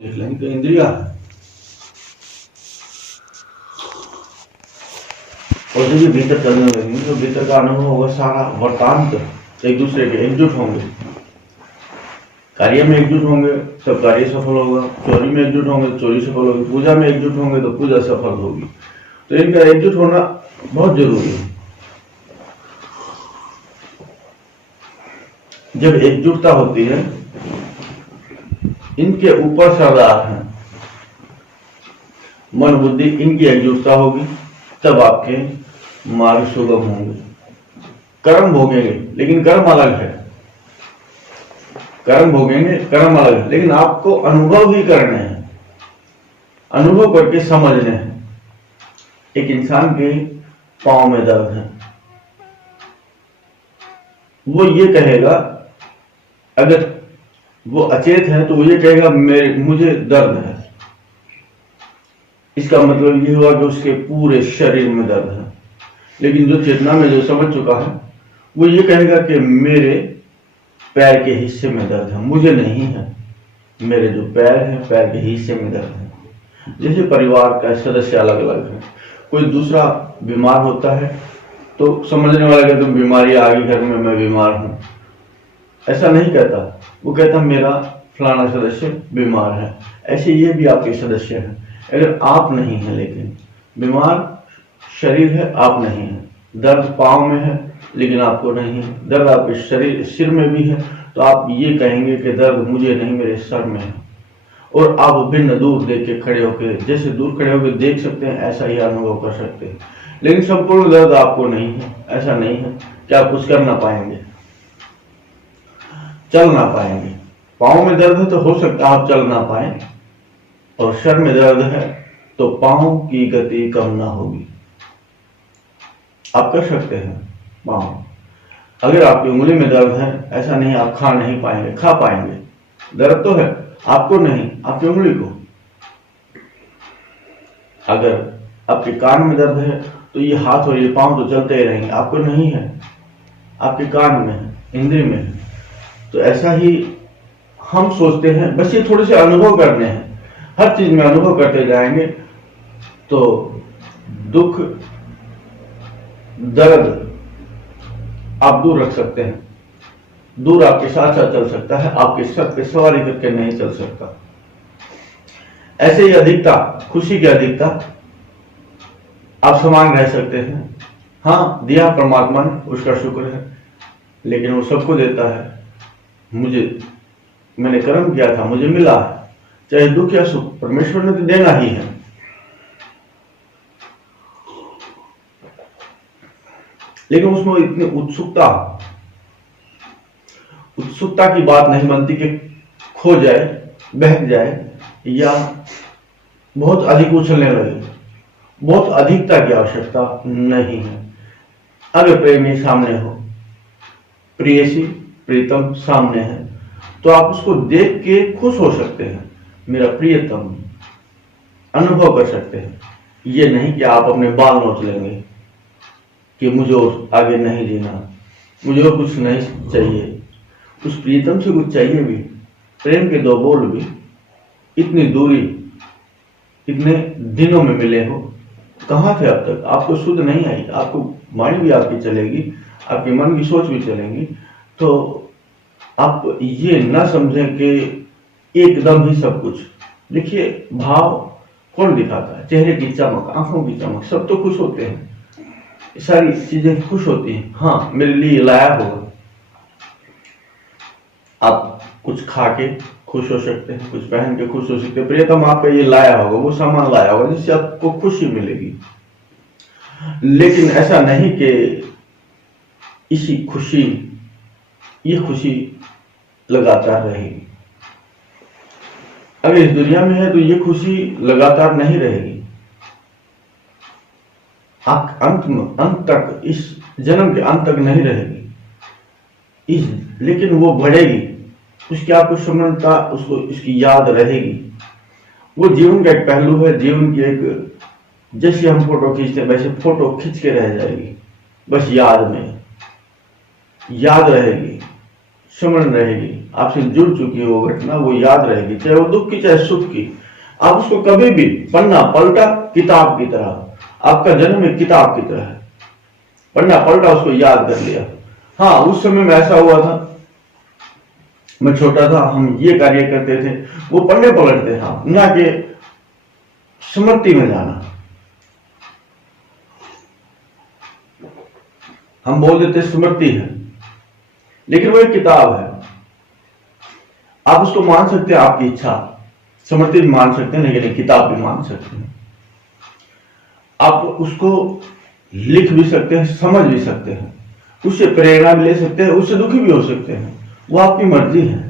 देख लेंगे तो इंद्रिया है। और जब ये भीतर करने लगेंगे तो भीतर का अनुभव होगा, सारा वर्तांत एक दूसरे के एकजुट होंगे, कार्य में एकजुट होंगे तब कार्य सफल होगा, चोरी में एकजुट होंगे तो चोरी सफल होगी, पूजा में एकजुट होंगे तो पूजा सफल होगी। तो इनका एकजुट होना बहुत जरूरी है। जब एकजुटता होती है, इनके ऊपर सरदार हैं, मन बुद्धि इनकी एकजुटता होगी तब आपके मार्ग सुगम होंगे। कर्म भोगेंगे लेकिन कर्म अलग है, कर्म भोगेंगे कर्म अलग है, लेकिन आपको अनुभव ही करने हैं, अनुभव करके समझने हैं। एक इंसान के पांव में दर्द है, वो ये कहेगा, अगर वो अचेत है तो वो ये कहेगा मुझे दर्द है। इसका मतलब ये हुआ कि उसके पूरे शरीर में दर्द है। लेकिन जो चेतना में जो समझ चुका है वो ये कहेगा कि मेरे पैर के हिस्से में दर्द है, मुझे नहीं है, मेरे जो पैर है पैर के हिस्से में दर्द है। जैसे परिवार का सदस्य अलग अलग है, कोई दूसरा बीमार होता है तो समझने वाला कहता बीमारी आ गई घर में, मैं बीमार हूं, ऐसा नहीं कहता। वो कहता मेरा फलाना सदस्य बीमार है। ऐसे ये भी आपके सदस्य हैं। अगर आप नहीं हैं, लेकिन बीमार शरीर है, आप नहीं हैं, दर्द पांव में है लेकिन आपको नहीं है, दर्द आपके शरीर सिर में भी है, तो आप ये कहेंगे कि दर्द मुझे नहीं, मेरे सर में है। और आप भिन्न दूर देख के खड़े होकर, जैसे दूर खड़े होकर देख सकते हैं ऐसा ही अनुभव कर सकते हैं। लेकिन संपूर्ण दर्द आपको नहीं है, ऐसा नहीं है कि आप कुछ कर ना पाएंगे, चल ना पाएंगे। पांव में दर्द है तो हो सकता है आप चल ना पाए, और सर में दर्द है तो पांव की गति कम ना होगी, आप कर सकते हैं पांव। अगर आपकी उंगली में दर्द है, ऐसा नहीं आप खा नहीं पाएंगे, खा पाएंगे, दर्द तो है आपको नहीं, आपकी उंगली को। अगर आपके कान में दर्द है तो ये हाथ और ये पांव तो चलते ही रहेंगे, आपको नहीं है, आपके कान में है, इंद्रिय में है। तो ऐसा ही हम सोचते हैं, बस ये थोड़े से अनुभव करने हैं, हर चीज में अनुभव करते जाएंगे तो दुख दर्द आप दूर रख सकते हैं। दूर आपके साथ साथ चल सकता है, आपके सर पे सवारी करके नहीं चल सकता। ऐसे ही अधिकता, खुशी की अधिकता, आप समान रह सकते हैं। हाँ, दिया परमात्मा ने, उसका शुक्र है, लेकिन वो सबको देता है। मैंने कर्म किया था, मुझे मिला है, चाहे दुख या सुख, परमेश्वर ने तो देना ही है। लेकिन उसमें इतनी उत्सुकता की बात नहीं बनती कि खो जाए, बहक जाए, या बहुत अधिक उछलने लगे। बहुत अधिकता की आवश्यकता नहीं है। अगर प्रेमी सामने हो, प्रेयसी प्रीतम सामने है, तो आप उसको देख के खुश हो सकते हैं, मेरा प्रियतम, अनुभव कर सकते हैं। ये नहीं कि आप अपने बाल नोच लेंगे कि मुझे और आगे नहीं जीना, मुझे और कुछ नहीं चाहिए। उस प्रियतम से कुछ चाहिए भी, प्रेम के दो बोल भी, इतनी दूरी इतने दिनों में मिले हो, कहाँ थे अब तक? आपको शुद्ध नहीं आई, आपको वाणी भी आपकी चलेगी, आपके मन की सोच भी चलेंगी। तो आप ये ना समझें कि एकदम ही सब कुछ। देखिए, भाव कौन दिखाता है? चेहरे की चमक, आंखों की चमक, सब तो खुश होते हैं, सारी चीजें खुश होती हैं। हाँ, मेरे लिए लाया होगा, आप कुछ खा के खुश हो सकते हैं, कुछ पहन के खुश हो सकते हैं, प्रियतम आपका ये लाया होगा, वो सामान लाया होगा जिससे आपको खुशी मिलेगी। लेकिन ऐसा नहीं कि ये खुशी लगातार रहेगी। अगर इस दुनिया में है तो ये खुशी लगातार नहीं रहेगी, अंत तक, इस जन्म के अंत तक नहीं रहेगी। लेकिन वो बढ़ेगी, उसकी आपको स्मरणता, उसको इसकी याद रहेगी। वो जीवन का एक पहलू है, जीवन की एक, जैसे हम फोटो खींचते हैं वैसे फोटो खींच के रह जाएगी, बस याद में, याद रहेगी, स्मरण रहेगी, आपसे जुड़ चुकी है वो घटना, वो याद रहेगी, चाहे वो दुख की चाहे सुख की। आप उसको कभी भी पन्ना पलटा किताब की तरह, आपका जन्म एक किताब की तरह है, पन्ना पलटा उसको याद कर लिया। हाँ, उस समय में ऐसा हुआ था, मैं छोटा था, हम ये कार्य करते थे, वो पन्ने पलटते हाँ, ना कि स्मृति में जाना। हम बोल देते स्मृति है, लेकिन वो एक किताब है। आप उसको मान सकते हैं, आपकी इच्छा, स्मृति भी मान सकते हैं, लेकिन एक किताब भी मान सकते हैं। आप उसको लिख भी सकते हैं, समझ भी सकते हैं, उससे प्रेरणा भी ले सकते हैं, उससे दुखी भी हो सकते हैं, वो आपकी मर्जी है।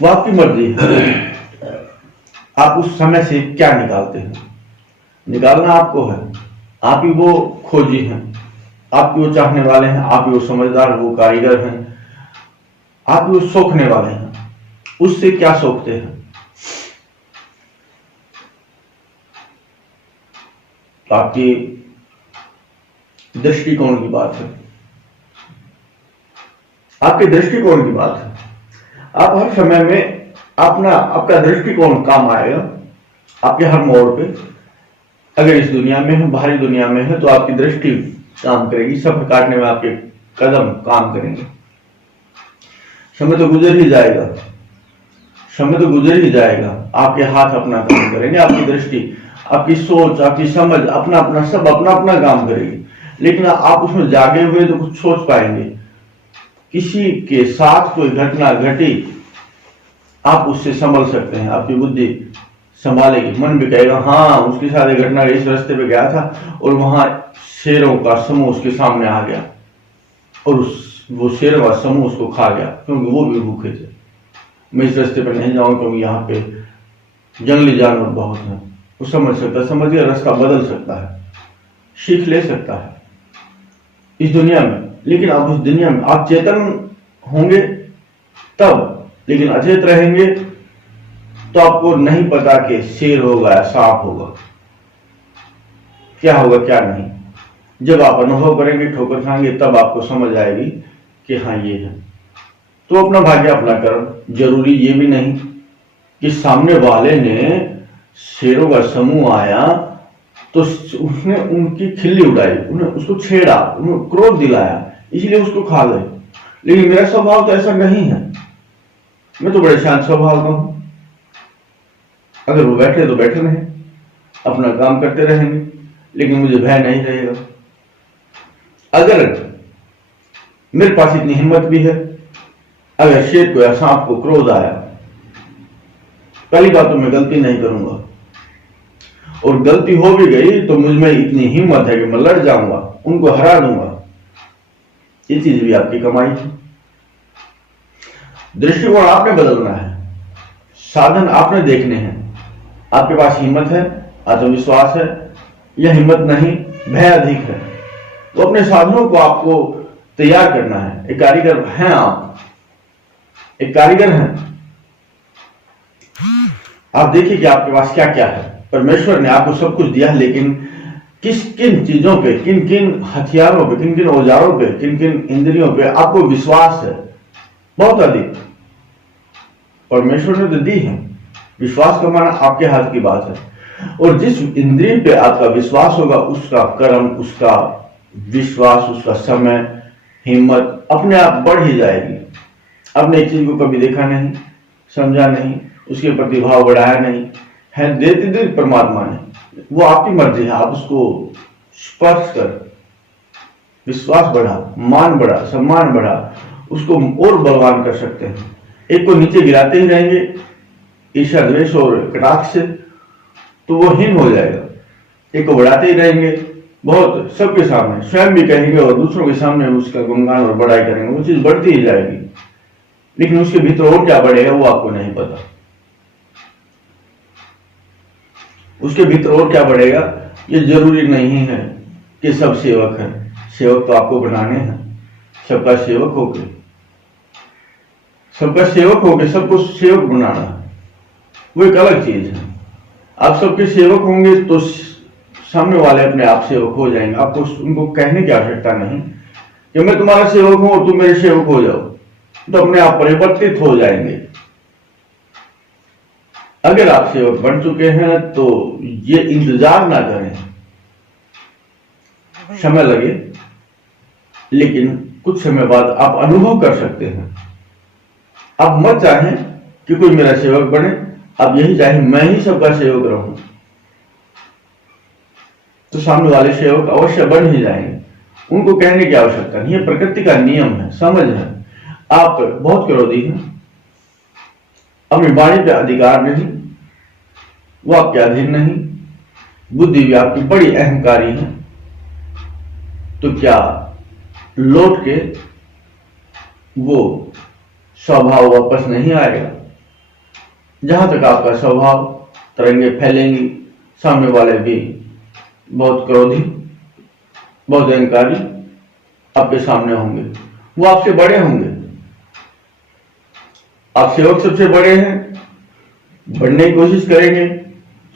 वो आपकी मर्जी है, आप उस समय से क्या निकालते हैं। निकालना आपको है, आप ही वो खोजी हैं, आप ही वो चाहने वाले हैं, आप ही वो समझदार, वो कारीगर हैं, आप ही वो सोखने वाले हैं। उससे क्या सोखते हैं, तो आपकी दृष्टिकोण की बात है, आपके दृष्टिकोण की बात है। आप हर समय में आपका दृष्टिकोण काम आएगा, आपके हर मोड़ पे। अगर इस दुनिया में है, बाहरी दुनिया में है, तो आपकी दृष्टि काम करेगी, सफर काटने में आपके कदम काम करेंगे। समय तो गुजर ही जाएगा, समय तो गुजर ही जाएगा, आपके हाथ अपना काम करेंगे, आपकी दृष्टि, आपकी सोच, आपकी समझ अपना अपना सब अपना अपना काम करेगी। लेकिन आप उसमें जागे हुए तो कुछ सोच पाएंगे। किसी के साथ कोई घटना घटी, आप उससे संभल सकते हैं, आपकी बुद्धि संभालेगी, मन भी कहेगा हाँ, उसके साथ एक घटना, इस रास्ते पे गया था और वहां शेरों का समूह उसके सामने आ गया और वो शेरों का समूह उसको खा गया, क्योंकि वो भी भूखे थे। मैं इस रास्ते पे नहीं जाऊं क्योंकि यहाँ पे जंगली जानवर बहुत हैं। वो समझ सकता है, समझिए, रास्ता बदल सकता है, सीख ले सकता है इस दुनिया में। लेकिन आप उस दुनिया में आप चेतन होंगे तब, लेकिन अचेत रहेंगे तो आपको नहीं पता कि शेर होगा या सांप होगा, क्या होगा क्या नहीं। जब आप अनुभव करेंगे, ठोकर खाएंगे, तब आपको समझ आएगी कि हाँ ये है। तो अपना भाग्य अपना कर्म। जरूरी ये भी नहीं कि सामने वाले ने शेरों का समूह आया तो उसने उनकी खिल्ली उड़ाई, उन्हें उसको छेड़ा, उन्हें क्रोध दिलाया, इसलिए उसको खा गए। लेकिन मेरा स्वभाव तो ऐसा नहीं है, मैं तो बड़े शांत स्वभाव का हूं। अगर वो बैठे तो बैठे रहे, अपना काम करते रहेंगे, लेकिन मुझे भय नहीं रहेगा। अगर मेरे पास इतनी हिम्मत भी है, अगर शेर को या सांप को क्रोध आया, पहली बात तो मैं गलती नहीं करूंगा, और गलती हो भी गई तो मुझ में इतनी हिम्मत है कि मैं लड़ जाऊंगा, उनको हरा दूंगा। ये चीज भी आपकी कमाई है। दृष्टिकोण आपने बदलना है, साधन आपने देखने हैं। आपके पास हिम्मत है, आत्मविश्वास है, या हिम्मत नहीं, भय अधिक है, तो अपने साधनों को आपको तैयार करना है। एक कारीगर हैं, आप एक कारीगर हैं। आप देखिए कि आपके पास क्या क्या है। परमेश्वर ने आपको सब कुछ दिया है, लेकिन किस किन चीजों पे, किन किन हथियारों पे, किन किन औजारों पे, किन किन इंद्रियों पे आपको विश्वास है, बहुत अधिक परमेश्वर ने तो दी है। विश्वास कमाना आपके हाथ की बात है, और जिस इंद्रिय पे आपका विश्वास होगा, उसका कर्म, उसका विश्वास, उसका समय, हिम्मत अपने आप बढ़ ही जाएगी। आपने एक चीज को कभी देखा नहीं, समझा नहीं, उसके प्रति भाव बढ़ाया नहीं है, देते देते परमात्मा ने, वो आपकी मर्जी है। आप उसको स्पर्श कर विश्वास बढ़ा, मान बढ़ा, सम्मान बढ़ा, उसको और बलवान कर सकते हैं। एक को नीचे गिराते ही रहेंगे ईर्ष्या, द्वेष और कटाक्ष से, तो वो हीन हो जाएगा। एक को बढ़ाते ही रहेंगे, बहुत सबके सामने, स्वयं भी कहेंगे और दूसरों के सामने उसका गुणगान और बड़ाई करेंगे, वो चीज बढ़ती ही जाएगी। लेकिन उसके भीतर और क्या बढ़ेगा वो आपको नहीं पता। उसके भीतर और क्या बढ़ेगा ये जरूरी नहीं है कि सब सेवक हैं। सेवक तो आपको बनाने हैं, सबका सेवक होके, सबका सेवक होके सबको सेवक बनाना, वो एक अलग चीज है। आप सबके सेवक होंगे तो सामने वाले अपने आप सेवक हो जाएंगे। आपको उनको कहने की आवश्यकता नहीं कि मैं तुम्हारा सेवक हूं और तुम मेरे सेवक हो जाओ, तो अपने आप परिवर्तित हो जाएंगे। अगर आप सेवक बन चुके हैं तो ये इंतजार ना करें, समय लगे, लेकिन कुछ समय बाद आप अनुभव कर सकते हैं। आप मत चाहें कि कोई मेरा सेवक बने, आप यही चाहें मैं ही सबका सेवक रहूं, तो सामने वाले सेवक अवश्य बन ही जाएंगे। उनको कहने की आवश्यकता नहीं है, प्रकृति का नियम है, समझ है। आप बहुत क्रोधी हैं, अपनी वाणी पे अधिकार नहीं, वो आपके अधीन नहीं, बुद्धि भी आपकी बड़ी अहंकारी है, तो क्या लौट के वो स्वभाव वापस नहीं आएगा? जहां तक आपका स्वभाव, तरंगे फैलेंगी, सामने वाले भी बहुत क्रोधी, बहुत अहंकारी आपके सामने होंगे। वो आपसे बड़े होंगे, आप सेवक सबसे बड़े हैं, बनने की कोशिश करेंगे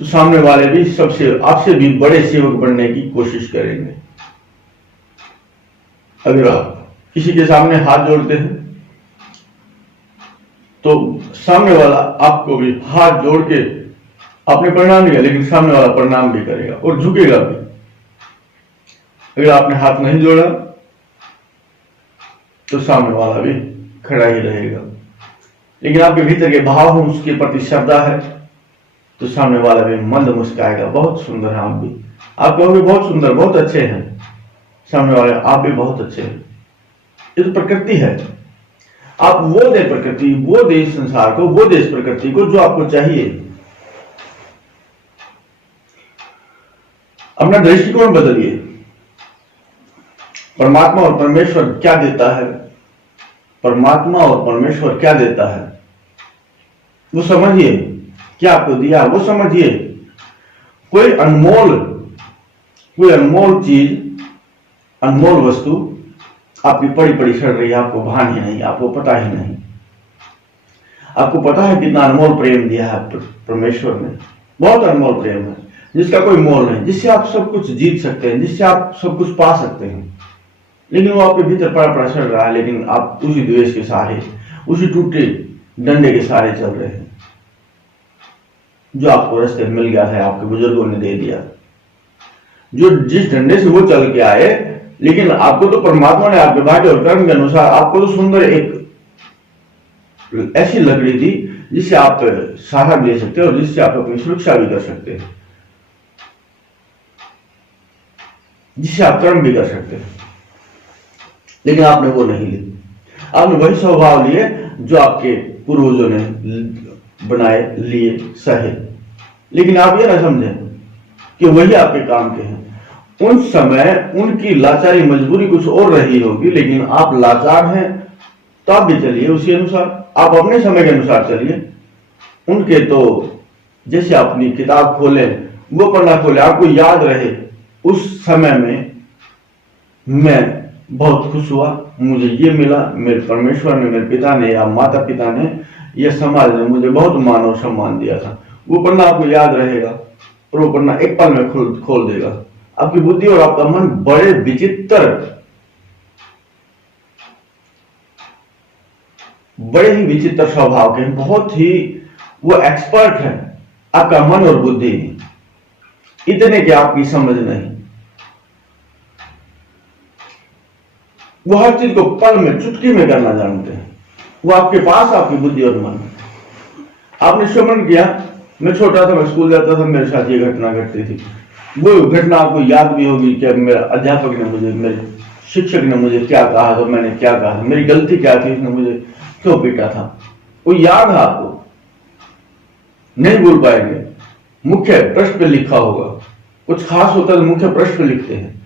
तो सामने वाले भी सबसे आपसे भी बड़े सेवक बनने की कोशिश करेंगे। अगर आप किसी के सामने हाथ जोड़ते हैं तो सामने वाला आपको भी हाथ जोड़ के आपने प्रणाम किया, लेकिन सामने वाला प्रणाम भी करेगा और झुकेगा भी। अगर आपने हाथ नहीं जोड़ा तो सामने वाला भी खड़ा ही रहेगा, लेकिन आपके भीतर के भाव हो, उसके प्रति श्रद्धा है, तो सामने वाला भी मंद मुस्काएगा, बहुत सुंदर है आप भी, आप कहोगे बहुत सुंदर, बहुत अच्छे हैं, सामने वाले आप भी बहुत अच्छे हैं। ये तो प्रकृति है। आप वो दे प्रकृति, वो दे संसार को, वो दे इस प्रकृति को जो आपको चाहिए। अपना दृष्टिकोण बदलिए। परमात्मा और परमेश्वर क्या देता है, परमात्मा और परमेश्वर क्या देता है वो समझिए, क्या आपको दिया वो समझिए। कोई अनमोल चीज, अनमोल वस्तु आपकी पड़ी पड़ी सड़ रही है, आपको भान ही नहीं, आपको पता ही नहीं। आपको पता है कितना अनमोल प्रेम दिया है परमेश्वर ने, बहुत अनमोल प्रेम है जिसका कोई मोल नहीं, जिससे आप सब कुछ जीत सकते हैं, जिससे आप सब कुछ पा सकते हैं, लेकिन वो आपके भीतर पड़ा पड़ा सड़ रहा है, लेकिन आप उसी द्वेष के सहारे, उसी टूटे डंडे के सहारे चल रहे हैं जो आपको रास्ते मिल गया है, आपके बुजुर्गों ने दे दिया, जो जिस डंडे से वो चल के आए। लेकिन आपको तो परमात्मा ने आपके भाग्य और कर्म के अनुसार आपको तो सुंदर एक ऐसी लकड़ी दी जिससे आप सहारा ले सकते हैं और जिससे आप अपनी सुरक्षा भी कर सकते हैं, जिससे आप कर्म भी कर सकते हैं, लेकिन आपने वो नहीं ली। आपने वही स्वभाव लिए जो आपके पूर्वजों ने बनाए, लिए, सहे, लेकिन आप ये ना समझें कि वही आपके काम के हैं। उन समय उनकी लाचारी मजबूरी कुछ और रही होगी, लेकिन आप लाचार हैं तो आप भी चलिए उसी अनुसार, आप अपने समय के अनुसार चलिए। उनके तो जैसे अपनी किताब खोले, वो पढ़ना खोले, आपको याद रहे उस समय में मैं बहुत खुश हुआ, मुझे ये मिला, मेरे परमेश्वर ने, मेरे पिता ने या माता पिता ने या समाज ने मुझे बहुत मान और सम्मान दिया था। वो पढ़ना आपको याद रहेगा और वो पढ़ना एक पल में खोल देगा। आपकी बुद्धि और आपका मन बड़े ही विचित्र स्वभाव के, बहुत ही वो एक्सपर्ट है आपका मन और बुद्धि, इतने कि आपकी समझ नहीं। वो हर चीज को पल में, चुटकी में करना जानते हैं। वो आपके पास, आपकी बुद्धि और मन। आपने श्रवण किया, मैं छोटा था, मैं स्कूल जाता था, मेरे साथ ये घटना घटती थी। वो घटना आपको याद भी होगी कि मेरे अध्यापक ने मुझे, मेरे शिक्षक ने मुझे क्या कहा था, मैंने क्या कहा था, मेरी गलती क्या थी, उसने मुझे क्यों पीटा था, वो याद है आपको, नहीं भूल पाएंगे। मुख्य पृष्ठ पे लिखा होगा, कुछ खास होता है तो मुख्य पृष्ठ पे लिखते हैं।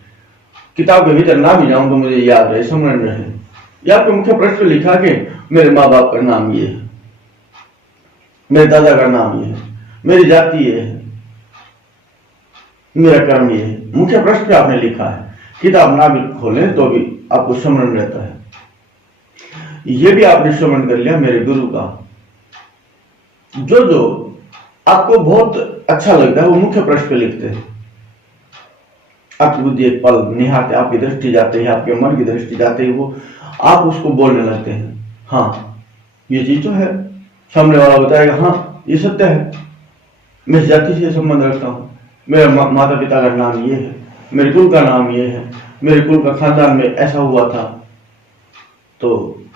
किताब के भीतर ना भी जाऊं तो मुझे याद रहे, स्मरण रहे। या आपके मुख्य पृष्ठ पे लिखा कि मेरे माँ बाप का नाम ये है, मेरे दादा का नाम ये है, मेरी जाति ये है, मेरा कर्म ये है। मुख्य पृष्ठ पे आपने लिखा है। किताब ना भी खोलें तो भी आपको स्मरण रहता है। ये भी आपने स्मरण कर लिया मेरे गुरु का। जो आपको बहुत अच्छा लगता है वो मुख्य पृष्ठ पे लिखते हैं। आपकी बुद्धि एक पल निहारते, आपकी दृष्टि जाते ही, आपके मन की दृष्टि जाते ही वो आप उसको बोलने लगते हैं, हाँ ये चीज तो है। सामने वाला बताएगा हाँ ये सत्य है, मैं इस जाति से संबंध रखता हूँ, मेरे माता पिता का नाम ये है, मेरे कुल का नाम ये है, मेरे कुल का खानदान में ऐसा हुआ था। तो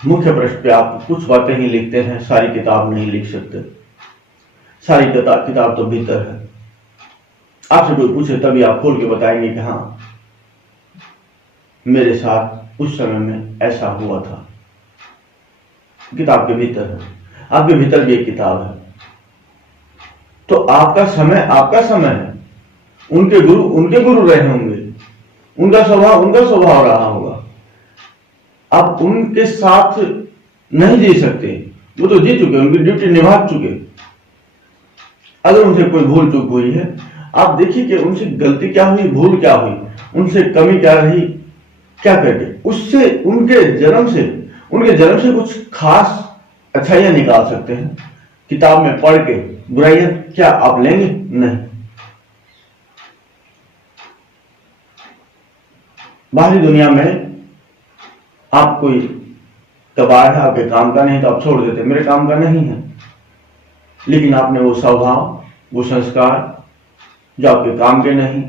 मुख्य पृष्ठ पे आप कुछ बातें ही लिखते हैं, सारी किताब नहीं लिख सकते। सारी किताब तो भीतर है। आपसे कोई पूछे तभी आप खोल के बताएंगे कि हाँ मेरे साथ उस समय में ऐसा हुआ था। किताब के भीतर है, आपके भीतर भी एक किताब है। तो आपका समय है। उनके गुरु रहे होंगे, उनका स्वभाव रहा होगा। आप उनके साथ नहीं जी सकते, वो तो जी चुके, उनकी ड्यूटी निभा चुके। अगर उनसे कोई भूल चूक हुई है, आप देखिए कि उनसे गलती क्या हुई, भूल क्या हुई, उनसे कमी क्या रही, क्या करके उससे उनके जन्म से कुछ खास अच्छाइयां निकाल सकते हैं। किताब में पढ़ के बुराइयां क्या आप लेंगे? नहीं। बाहरी दुनिया में आप कोई कबाड़ है, आपके काम का नहीं तो आप छोड़ देते, मेरे काम का नहीं है। लेकिन आपने वो स्वभाव, वो संस्कार जो आपके काम के नहीं,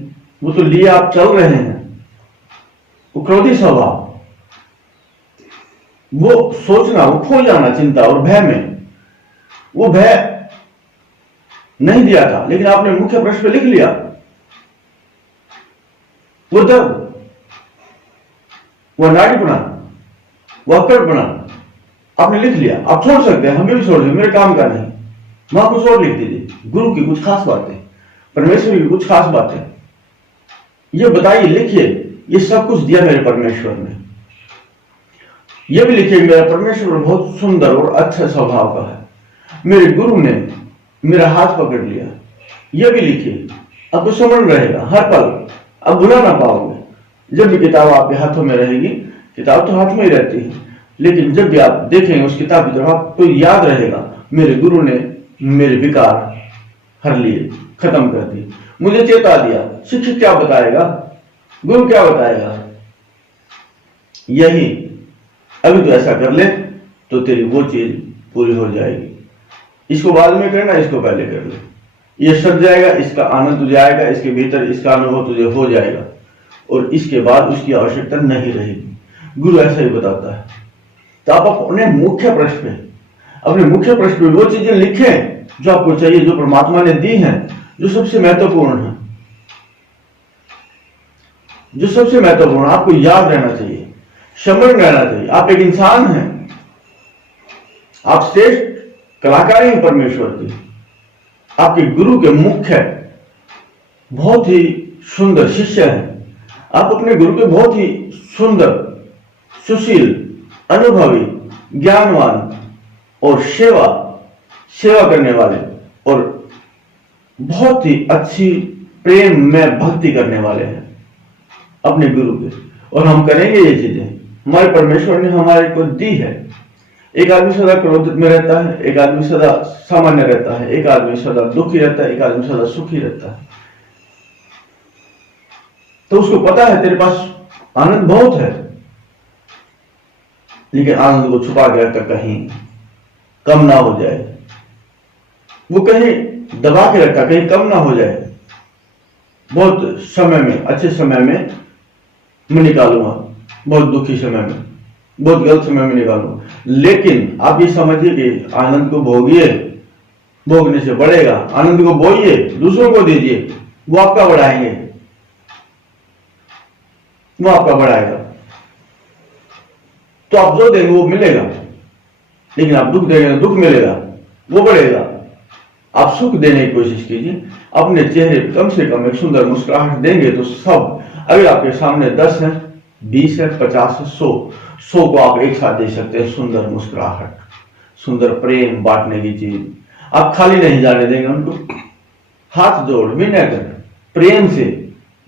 वो तो लिए आप चल रहे हैं। वो क्रोधी स्वभाव, वो सोचना, वो खो जाना चिंता और भय में, वो भय नहीं दिया था लेकिन आपने मुख्य प्रश्न पे लिख लिया। वो दर्द, वो नारीपना, वो अकड़पना आपने लिख लिया। आप छोड़ सकते हैं, हमें भी छोड़ दीजिए, मेरे काम का नहीं। वहां कुछ और लिख दीजिए, गुरु की कुछ खास बातें, परमेश्वर की कुछ खास बातें, ये बताइए, लिखिए, ये सब कुछ दिया मेरे परमेश्वर ने। ये भी लिखिए, मेरा परमेश्वर बहुत सुंदर और अच्छा स्वभाव का है, मेरे गुरु ने मेरा हाथ पकड़ लिया। यह भी लिखिए, आपको स्मरण रहेगा हर पल, आप भुला ना पाओगे। जब भी किताब आपके हाथों में रहेगी, किताब तो हाथ में ही रहती है, लेकिन जब भी आप देखेंगे उस किताब की तरफ, आपको याद रहेगा मेरे गुरु ने मेरे विकार हर लिए, खत्म कर दिए, मुझे चेता दिया। शिक्षक क्या बताएगा, गुरु क्या बताएगा? यही, अभी तो ऐसा कर ले तो तेरी वो चीज पूरी हो जाएगी। इसको बाद में करना, इसको पहले कर ले, ये सज जाएगा, इसका आनंद तुझे आएगा, इसके भीतर इसका अनुभव तुझे हो जाएगा और इसके बाद उसकी आवश्यकता नहीं रहेगी। गुरु ऐसा ही बताता है। तो आप अपने मुख्य प्रश्न में वो चीजें लिखें जो आपको चाहिए, जो परमात्मा ने दी हैं, जो सबसे महत्वपूर्ण है, जो सबसे महत्वपूर्ण आपको याद रहना चाहिए, स्मरण रहना चाहिए। आप एक इंसान हैं, आप श्रेष्ठ कलाकार हैं परमेश्वर की। आपके गुरु के मुख्य बहुत ही सुंदर शिष्य हैं। आप अपने गुरु के बहुत ही सुंदर, सुशील, अनुभवी, ज्ञानवान और सेवा करने वाले और बहुत ही अच्छी प्रेम में भक्ति करने वाले हैं अपने गुरु के। और हम करेंगे ये चीजें, हमारे परमेश्वर ने हमारे को दी है। एक आदमी सदा क्रोधित में रहता है, एक आदमी सदा सामान्य रहता है, एक आदमी सदा दुखी रहता है, एक आदमी सदा सुखी रहता है। तो उसको पता है तेरे पास आनंद बहुत है, लेकिन आनंद को छुपा के रखता, कहीं कम ना हो जाए, वो कहीं दबा के रखता, कहीं कम ना हो जाए। बहुत समय में, अच्छे समय में मैं निकालूंगा, बहुत दुखी समय में, बहुत गलत समय में निकालूंगा। लेकिन आप ये समझिए कि आनंद को भोगिए, भोगने से बढ़ेगा। आनंद को बोइए, दूसरों को दीजिए, वो आपका बढ़ाएंगे, वो आपका बढ़ाएगा। तो आप जो देंगे वो मिलेगा, लेकिन आप दुख देंगे तो दुख मिलेगा, वो बढ़ेगा। आप सुख देने की कोशिश कीजिए, अपने चेहरे कम से कम एक सुंदर मुस्कुराहट देंगे तो सब, अगर आपके सामने 10 है, 20 है, 50 है, 100 को आप एक साथ दे सकते हैं। सुंदर मुस्कुराहट, सुंदर प्रेम बांटने की चीज आप खाली नहीं जाने देंगे उनको। हाथ जोड़, विनय कर, प्रेम से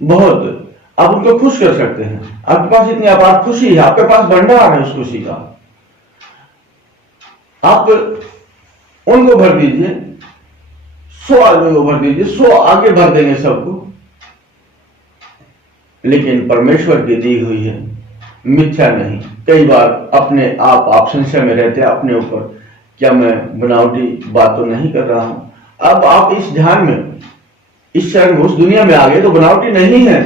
बहुत आप उनको खुश कर सकते हैं। आपके पास इतनी अपार खुशी है, आपके पास भंडार है उस खुशी का, आप उनको भर दीजिए। 100 आदमी को भर दीजिए, 100 आगे भर देंगे सबको। लेकिन परमेश्वर की दी हुई है, मिथ्या नहीं। कई बार अपने आप संशय में रहते हैं अपने ऊपर, क्या मैं बनावटी बात तो नहीं कर रहा हूं? अब आप इस ध्यान में, इस क्षण में, उस दुनिया में आ गए तो बनावटी नहीं है।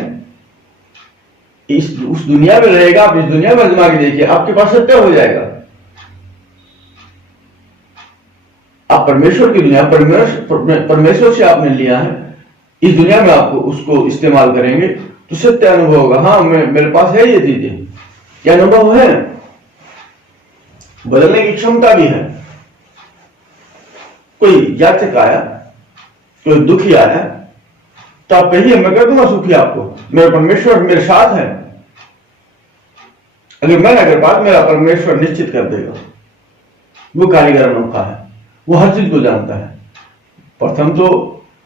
उस दुनिया में रहेगा, आप इस दुनिया में आजमा के देखिए, आपके पास सत्य हो जाएगा। आप परमेश्वर की दुनिया, परमेश्वर से आपने लिया है, इस दुनिया में आपको उसको इस्तेमाल करेंगे तो सत्य अनुभव होगा। हाँ, मेरे पास है ये चीजें, क्या अनुभव है, बदलने की क्षमता भी है। कोई याचक आया, कोई दुखी आया, तो आप कहिए मैं कर दूंगा सुखी आपको, मेरा परमेश्वर मेरे साथ है। अगर मैं ना कर पाता, मेरा परमेश्वर निश्चित कर देगा। वो कारीगर अनोखा है, वो हर चीज को जानता है। प्रथम तो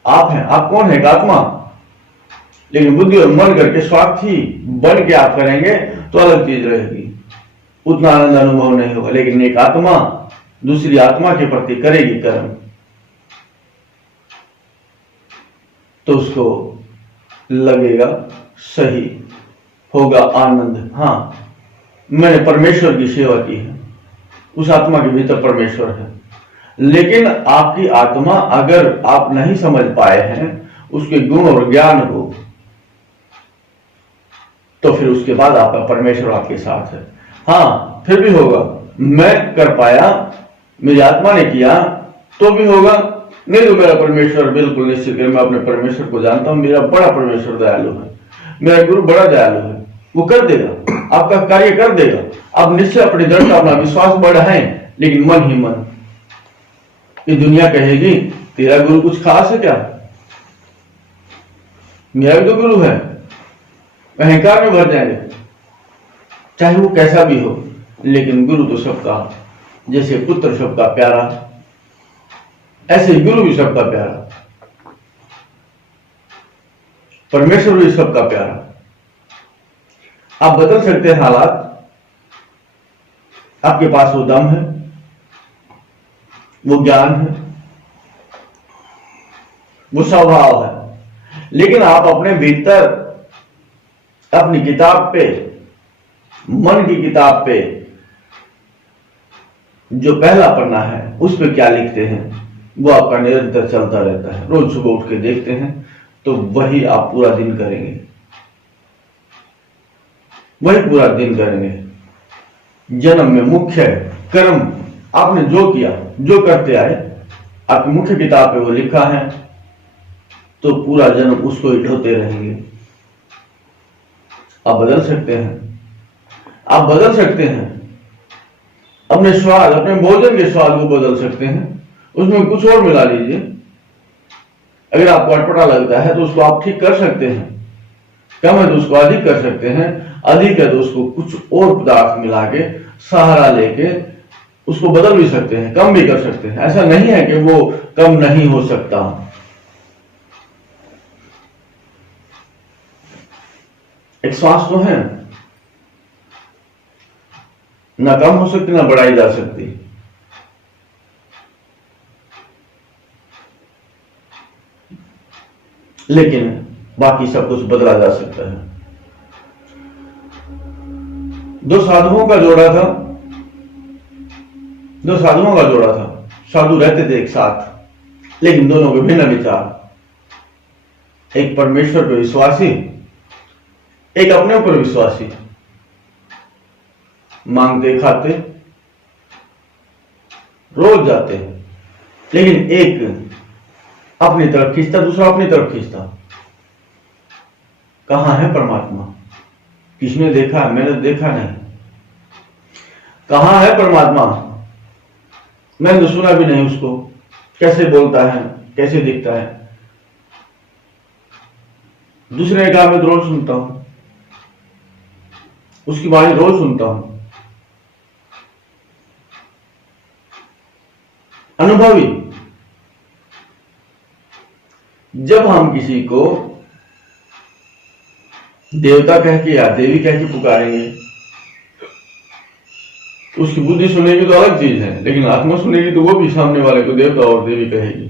आप हैं, आप कौन है? एक आत्मा। लेकिन बुद्धि और मन करके स्वार्थी बन के आप करेंगे तो अलग चीज रहेगी, उतना आनंद अनुभव नहीं होगा। लेकिन एक आत्मा दूसरी आत्मा के प्रति करेगी कर्म, तो उसको लगेगा सही, होगा आनंद। हाँ, मैंने परमेश्वर की सेवा की है, उस आत्मा के भीतर परमेश्वर है। लेकिन आपकी आत्मा अगर आप नहीं समझ पाए हैं उसके गुण और ज्ञान को, तो फिर उसके बाद आपका परमेश्वर आपके साथ है। हाँ, फिर भी होगा, मैं कर पाया, मेरी आत्मा ने किया तो भी होगा, नहीं तो मेरा परमेश्वर बिल्कुल निश्चित है। मैं अपने परमेश्वर को जानता हूं, मेरा बड़ा परमेश्वर दयालु है, मेरा गुरु बड़ा दयालु है, वो कर देगा, आपका कार्य कर देगा। आप निश्चय अपनी दृढ़ता, अपना विश्वास बढ़ाएं, लेकिन मन ही मन। ये दुनिया कहेगी तेरा गुरु कुछ खास है क्या, मेरा भी तो गुरु है, अहंकार में भर जाएंगे, चाहे वो कैसा भी हो। लेकिन गुरु तो सबका, जैसे पुत्र सबका प्यारा, ऐसे ही गुरु भी सबका प्यारा, परमेश्वर भी सबका प्यारा। आप बदल सकते हैं हालात, आपके पास वो दम है, वो ज्ञान है, वो स्वभाव है। लेकिन आप अपने भीतर अपनी किताब पे, मन की किताब पे जो पहला पन्ना है उस पे क्या लिखते हैं, वो आपका निरंतर चलता रहता है। रोज सुबह उठ के देखते हैं तो वही आप पूरा दिन करेंगे, वही पूरा दिन करेंगे। जन्म में मुख्य कर्म आपने जो किया, जो करते आए, आपकी मुख्य किताब पे वो लिखा है, तो पूरा जन्म उसको ही ढोते रहेंगे। आप बदल सकते हैं, आप बदल सकते हैं अपने स्वाद, अपने भोजन के स्वाद को बदल सकते हैं, उसमें कुछ और मिला लीजिए। अगर आपको अटपटा लगता है तो उसको आप ठीक कर सकते हैं, कम है तो उसको अधिक कर सकते हैं, अधिक है तो उसको कुछ और पदार्थ मिला के, सहारा लेके उसको बदल भी सकते हैं, कम भी कर सकते हैं। ऐसा नहीं है कि वो कम नहीं हो सकता। एक श्वास तो है, ना कम हो सकती ना बढ़ाई जा सकती। लेकिन बाकी सब कुछ बदला जा सकता है। दो साधुओं का जोड़ा था, दो साधुओं का जोड़ा था। साधु रहते थे एक साथ, लेकिन दोनों के भिन्न विचार। एक परमेश्वर पे विश्वासी, एक अपने ऊपर विश्वासी। मांगते खाते रोज जाते, लेकिन एक अपनी तरफ खींचता, दूसरा अपनी तरफ खींचता। कहां है परमात्मा? किसने देखा? मैंने देखा नहीं। कहां है परमात्मा? मैंने तो सुना भी नहीं उसको, कैसे बोलता है, कैसे दिखता है। दूसरे ने कहा मैं तो रोज सुनता हूं, उसकी वाणी रोज सुनता हूं। अनुभवी। जब हम किसी को देवता कह के या देवी कह के पुकारेंगे, उसकी बुद्धि सुनेगी तो अलग चीज है, लेकिन आत्मा सुनेगी तो वो भी सामने वाले को देवता और देवी कहेगी।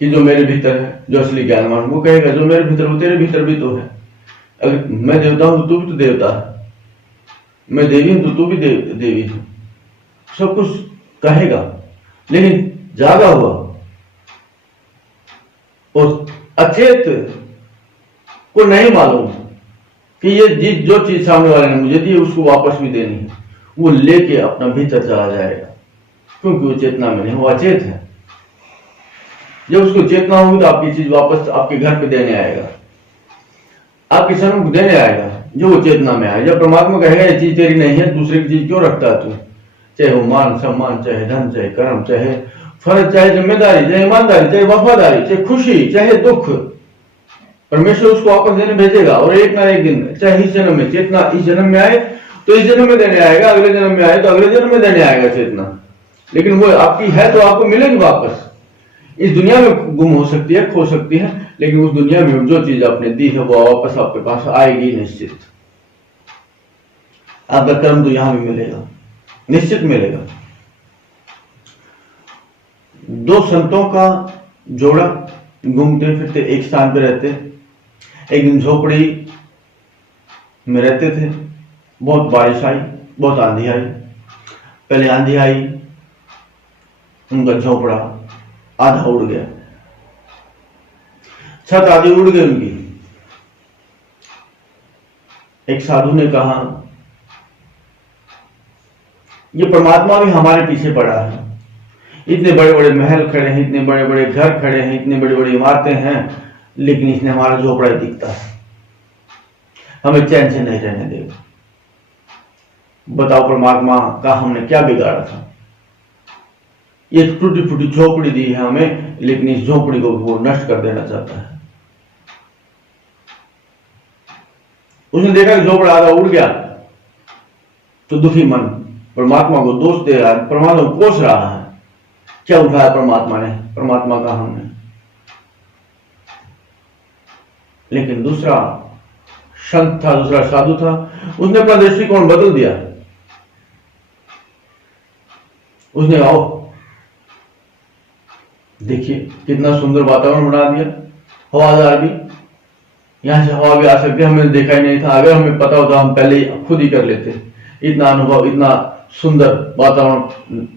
कि जो मेरे भीतर है, जो असली ज्ञानवान, वो कहेगा जो मेरे भीतर, वो तेरे भीतर भी तो है। अगर मैं देवता हूं तो तू भी तो देवता है, मैं देवी हूं तो तू भी देवी है, सब कुछ कहेगा। लेकिन जागा हुआ और अचेत को नहीं मालूम कि ये जो चीज सामने वाले ने मुझे दी उसको वापस भी देनी है, वो लेके अपना भीतर चला जाएगा, क्योंकि वो चेतना में नहीं, वो अचेत है। जब उसको चेतना होगी तो आपकी चीज वापस आपके घर पे देने आएगा, आपके जन्म को देने आएगा, जो वो चेतना में आएगा। जब परमात्मा कहेगा ये चीज तेरी नहीं है, दूसरे की चीज क्यों रखता है तू, चाहे वो मान सम्मान, चाहे धन, चाहे कर्म, चाहे फर्ज, चाहे जिम्मेदारी, चाहे ईमानदारी, चाहे वफादारी, चाहे खुशी, चाहे दुख, परमेश्वर उसको वापस देने भेजेगा। और एक ना एक दिन, चाहे इस जन्म में, चेतना इस जन्म में आए तो इस जन्म में देने आएगा, अगले जन्म में आए तो अगले जन्म में देने आएगा चेतना। लेकिन वो आपकी है तो आपको मिलेगी वापस। इस दुनिया में गुम हो सकती है, खो सकती है, लेकिन उस दुनिया में जो चीज आपने दी है वो वापस आपके पास आएगी निश्चित। आपका कर्म तो यहां भी मिलेगा, निश्चित मिलेगा। दो संतों का जोड़ा घूमते फिरते एक स्थान पे रहते, एक दिन झोपड़ी में रहते थे। बहुत बारिश आई, बहुत आंधी आई। पहले आंधी आई, उनका झोपड़ा आधा उड़ गया, छत आधी उड़ गई उनकी। एक साधु ने कहा ये परमात्मा भी हमारे पीछे पड़ा है, इतने बड़े बड़े महल खड़े हैं, इतने बड़े बड़े घर खड़े हैं, इतने बड़ी बड़ी इमारतें हैं, लेकिन इसने हमारा झोपड़ा दिखता है, हमें चैन से नहीं रहने देगा। बताओ परमात्मा का हमने क्या बिगाड़ा था। ये टूटी फूटी झोपड़ी दी है हमें, लेकिन इस झोपड़ी को वो नष्ट कर देना चाहता है। उसने देखा कि झोपड़ा आधा उड़ गया तो दुखी मन परमात्मा को दोष दे रहा है, परमात्मा को कोस रहा है। क्या उठाया परमात्मा ने, परमात्मा का हमने। लेकिन दूसरा संत था, दूसरा साधु था, उसने अपना दृष्टिकोण बदल दिया। उसने आओ देखिए कितना सुंदर वातावरण बना दिया, हवादार भी, यहां से हवा भी आ सकती है, हमें देखा ही नहीं था। अगर हमें पता होता हम पहले ही खुद ही कर लेते। इतना अनुभव, इतना सुंदर वातावरण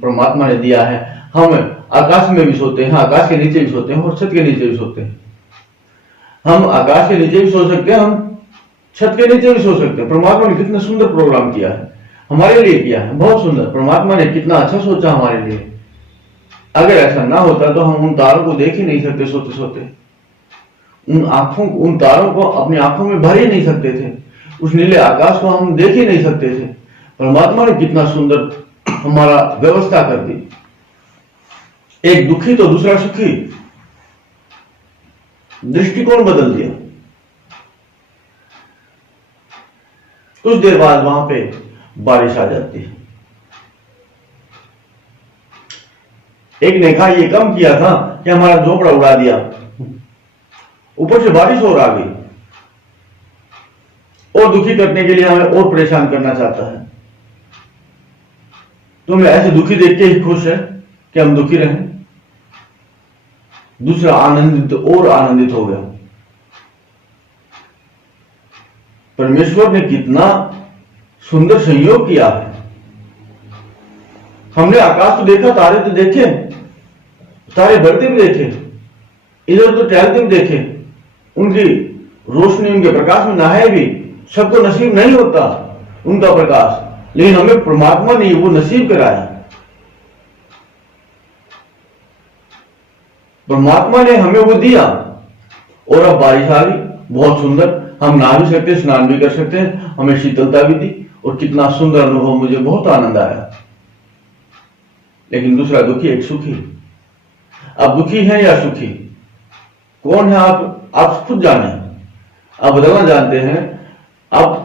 परमात्मा ने दिया है। हम आकाश में भी सोते हैं, आकाश के नीचे भी सोते हैं और छत के नीचे भी सोते हैं। हम आकाश के नीचे भी सो सकते हैं, हम छत के नीचे भी सो सकते हैं। परमात्मा ने कितना सुंदर प्रोग्राम किया है, हमारे लिए किया है, बहुत सुंदर। परमात्मा ने कितना अच्छा सोचा हमारे लिए। अगर ऐसा ना होता तो हम उन तारों को देख ही नहीं सकते सोते सोते, उन तारों को अपनी आंखों में भर ही नहीं सकते थे, उस नीले आकाश को हम देख ही नहीं सकते थे। परमात्मा ने कितना सुंदर हमारा व्यवस्था कर दी। एक दुखी तो दूसरा सुखी, दृष्टिकोण बदल दिया। कुछ देर बाद वहां पे बारिश आ जाती है। एक ने कहा ये कम किया था कि हमारा झोपड़ा उड़ा दिया, ऊपर से बारिश और आ गई, और दुखी करने के लिए हमें और परेशान करना चाहता है। तुम्हें ऐसे दुखी देख के ही खुश है कि हम दुखी रहें। दूसरा आनंदित और आनंदित हो गया। परमेश्वर ने कितना सुंदर संयोग किया है। हमने आकाश तो देखा, तारे तो देखे, तारे बढ़ते भी देखे, इधर उधर टहलते भी देखे, उनकी रोशनी, उनके प्रकाश में नहाए भी। सबको नसीब नहीं होता उनका प्रकाश, लेकिन हमें परमात्मा ने वो नसीब कराया। परमात्मा ने हमें वो दिया। और अब बारिश आ गई, बहुत सुंदर, हम नहा भी सकते, स्नान भी कर सकते हैं, हमें शीतलता भी दी, और कितना सुंदर अनुभव, मुझे बहुत आनंद आया। लेकिन दूसरा दुखी, एक सुखी। अब दुखी है या सुखी, कौन है आप खुद जाने। आप बदलना जानते हैं। आप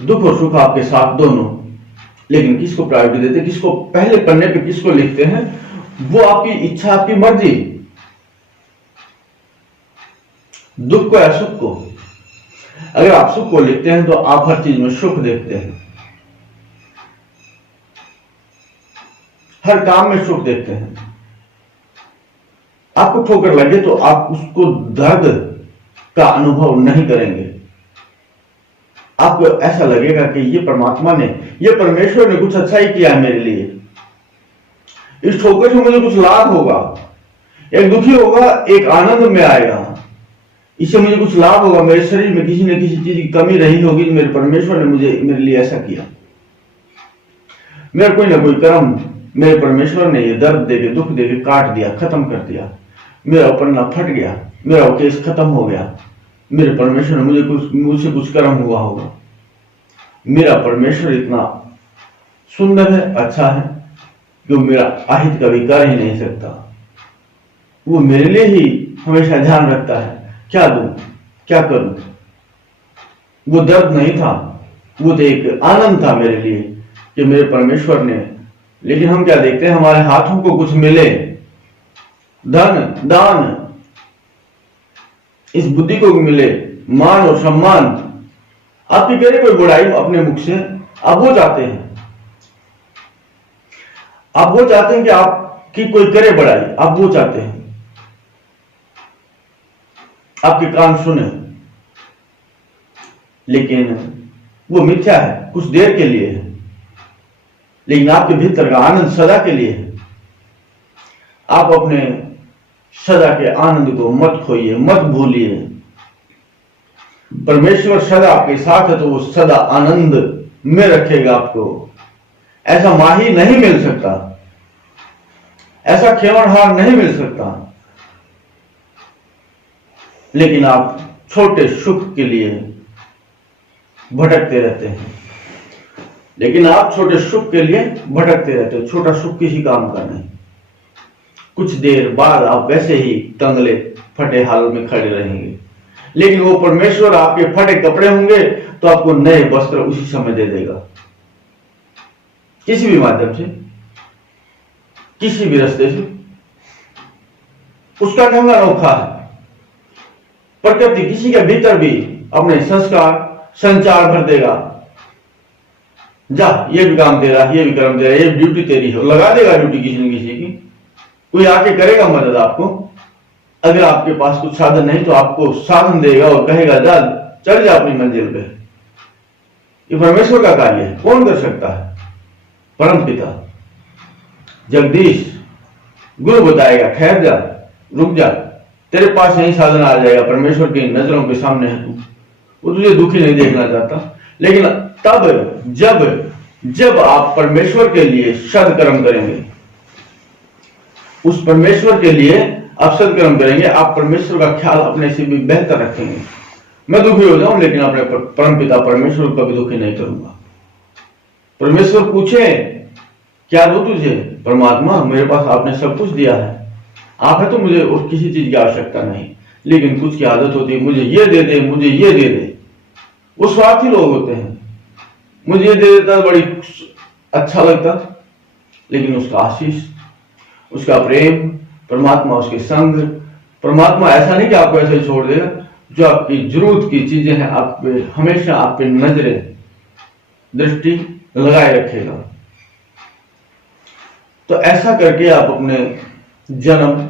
दुख और सुख आपके साथ दोनों, लेकिन किसको प्रायोरिटी देते, किसको पहले पन्ने पे किसको लिखते हैं, वो आपकी इच्छा, आपकी मर्जी। दुख को या सुख को। अगर आप सुख को लिखते हैं तो आप हर चीज में सुख देखते हैं, हर काम में सुख देखते हैं। आपको ठोकर लगे तो आप उसको दर्द का अनुभव नहीं करेंगे। आपको ऐसा लगेगा कि ये परमात्मा ने, ये परमेश्वर ने कुछ अच्छा ही किया है मेरे लिए, इस ठोकर से मुझे कुछ लाभ होगा, एक दुखी होगा एक आनंद में आएगा, इससे मुझे कुछ लाभ होगा, मेरे शरीर में किसी न किसी चीज की कमी रही होगी, मेरे परमेश्वर ने मुझे मेरे लिए ऐसा किया, मेरा कोई ना कोई कर्म मेरे परमेश्वर ने ये दर्द देके दुख देके काट दिया, खत्म कर दिया, मेरा पन्ना फट गया, मेरा केस खत्म हो गया, मेरे परमेश्वर ने मुझसे कुछ कर्म हुआ होगा। मेरा परमेश्वर इतना सुंदर है, अच्छा है कि वो मेरा अहित कभी कर ही नहीं सकता। वो मेरे लिए ही हमेशा ध्यान रखता है, क्या दूं क्या करूं। वो दर्द नहीं था, वो तो एक आनंद था मेरे लिए कि मेरे परमेश्वर ने। लेकिन हम क्या देखते हैं, हमारे हाथों को कुछ मिले, धन दान, इस बुद्धि को मिले, मान और सम्मान, आपकी करे कोई बुराई अपने मुख से, आप वो चाहते हैं, आप वो चाहते हैं कि आपकी कोई करे बुराई, आप वो चाहते हैं आपके कान सुने। लेकिन वो मिथ्या है, कुछ देर के लिए है, लेकिन आपके भीतर का आनंद सदा के लिए है। आप अपने सदा के आनंद को मत खोइए, मत भूलिए। परमेश्वर सदा आपके साथ है तो वो सदा आनंद में रखेगा आपको। ऐसा माही नहीं मिल सकता, ऐसा खेवनहार नहीं मिल सकता। लेकिन आप छोटे सुख के लिए भटकते रहते हैं, लेकिन आप छोटे सुख के लिए भटकते रहते हो। छोटा सुख किसी काम का नहीं, कुछ देर बाद आप वैसे ही तंगले फटे हाल में खड़े रहेंगे। लेकिन वो परमेश्वर आपके फटे कपड़े होंगे तो आपको नए वस्त्र उसी समय दे देगा, किसी भी माध्यम से, किसी भी रास्ते से। उसका ढंग अनोखा है। प्रकृति किसी के भीतर भी अपने संस्कार संचार भर देगा, जा ये भी काम तेरा, ये भी कर्म तेरा, ये ड्यूटी तेरी है, लगा देगा ड्यूटी किसी न किसी की। कोई आके करेगा मदद आपको, अगर आपके पास कुछ साधन नहीं तो आपको साधन देगा और कहेगा जा चल जा अपनी मंजिल पे। ये परमेश्वर का कार्य है, कौन कर सकता है? परम पिता जगदीश गुरु बताएगा, ठहर जा, रुक जा, तेरे पास यही साधन आ जाएगा। परमेश्वर की नजरों के सामने है तू, वो तुझे दुखी नहीं देखना चाहता। लेकिन तब जब आप परमेश्वर के लिए सदकर्म करेंगे, उस परमेश्वर के लिए आप सदकर्म करेंगे, आप परमेश्वर का ख्याल अपने से भी बेहतर रखेंगे। मैं दुखी हो जाऊं लेकिन अपने परम पिता परमेश्वर को कभी दुखी नहीं करूंगा। परमेश्वर पूछे क्या दो तुझे? परमात्मा मेरे पास आपने सब कुछ दिया है, आप है तो मुझे और किसी चीज की आवश्यकता नहीं। लेकिन कुछ की आदत होती है, मुझे ये दे दे, मुझे ये दे दे। वो स्वार्थी लोग होते हैं, मुझे ये दे देता बड़ी अच्छा लगता। लेकिन उसका आशीष, उसका प्रेम, परमात्मा उसके संग, परमात्मा ऐसा नहीं कि आपको ऐसे ही छोड़ देगा। जो आपकी जरूरत की चीजें हैं आप पे हमेशा आप पे नजरें दृष्टि लगाए रखेगा। तो ऐसा करके आप अपने जन्म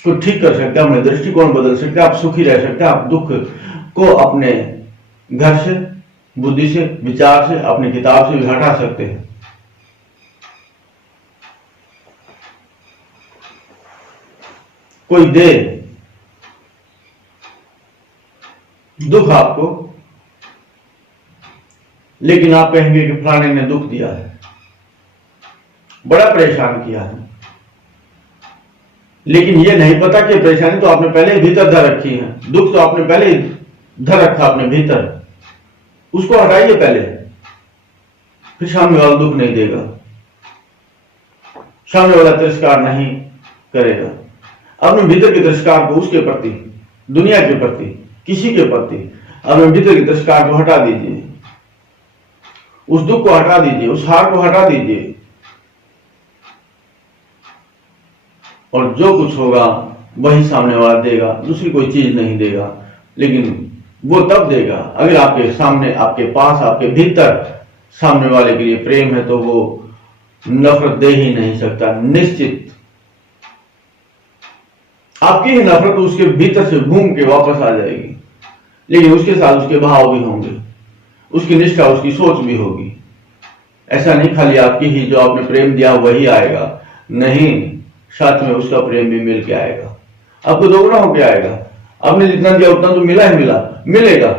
को ठीक कर सकते हैं, अपने दृष्टिकोण बदल सकते हैं, आप सुखी रह सकते हैं। आप दुख को अपने घर से, बुद्धि से, विचार से, अपनी किताब से भी हटा सकते हैं। कोई दे दुख आपको, लेकिन आप कहेंगे कि फलाने ने दुख दिया है, बड़ा परेशान किया है। लेकिन यह नहीं पता कि परेशानी तो आपने पहले ही भीतर धर रखी है, दुख तो आपने पहले ही धर रखा अपने भीतर। उसको हटाइए पहले, फिर सामने वाला दुख नहीं देगा, सामने वाला तिरस्कार नहीं करेगा। अपने भीतर के तिरस्कार को उसके प्रति, दुनिया के प्रति, किसी के प्रति अपने भीतर के तिरस्कार को हटा दीजिए, उस दुख को हटा दीजिए, उस हार को हटा दीजिए। और जो कुछ होगा वही सामने वाला देगा, दूसरी कोई चीज नहीं देगा। लेकिन वो तब देगा अगर आपके सामने, आपके पास, आपके भीतर सामने वाले के लिए प्रेम है, तो वो नफरत दे ही नहीं सकता। निश्चित आपकी ही नफरत उसके भीतर से घूम के वापस आ जाएगी, लेकिन उसके साथ उसके भाव भी होंगे, उसकी निष्ठा, उसकी सोच भी होगी। ऐसा नहीं खाली आपकी ही जो आपने प्रेम दिया वही आएगा, नहीं, साथ में उसका प्रेम भी मिल के आएगा, आपको दोगुना होके आएगा। आपने जितना दिया उतना तो मिला ही मिलेगा,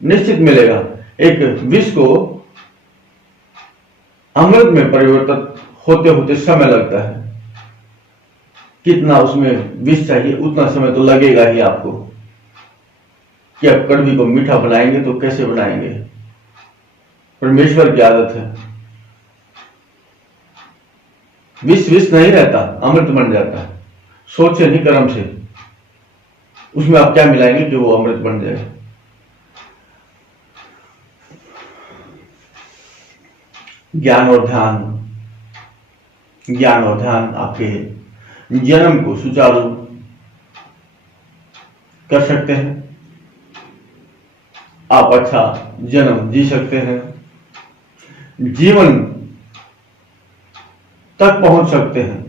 निश्चित मिलेगा। एक विष को अमृत में परिवर्तित होते होते समय लगता है, कितना उसमें विष चाहिए उतना समय तो लगेगा ही आपको। कि आप कड़वी को मीठा बनाएंगे तो कैसे बनाएंगे? परमेश्वर की आदत है, विष विष नहीं रहता, अमृत बन जाता है। सोच से नहीं, कर्म से। उसमें आप क्या मिलाएंगे कि वो अमृत बन जाए? ज्ञान और ध्यान आपके जन्म को सुचारू कर सकते हैं। आप अच्छा जन्म जी सकते हैं, जीवन तक पहुंच सकते हैं।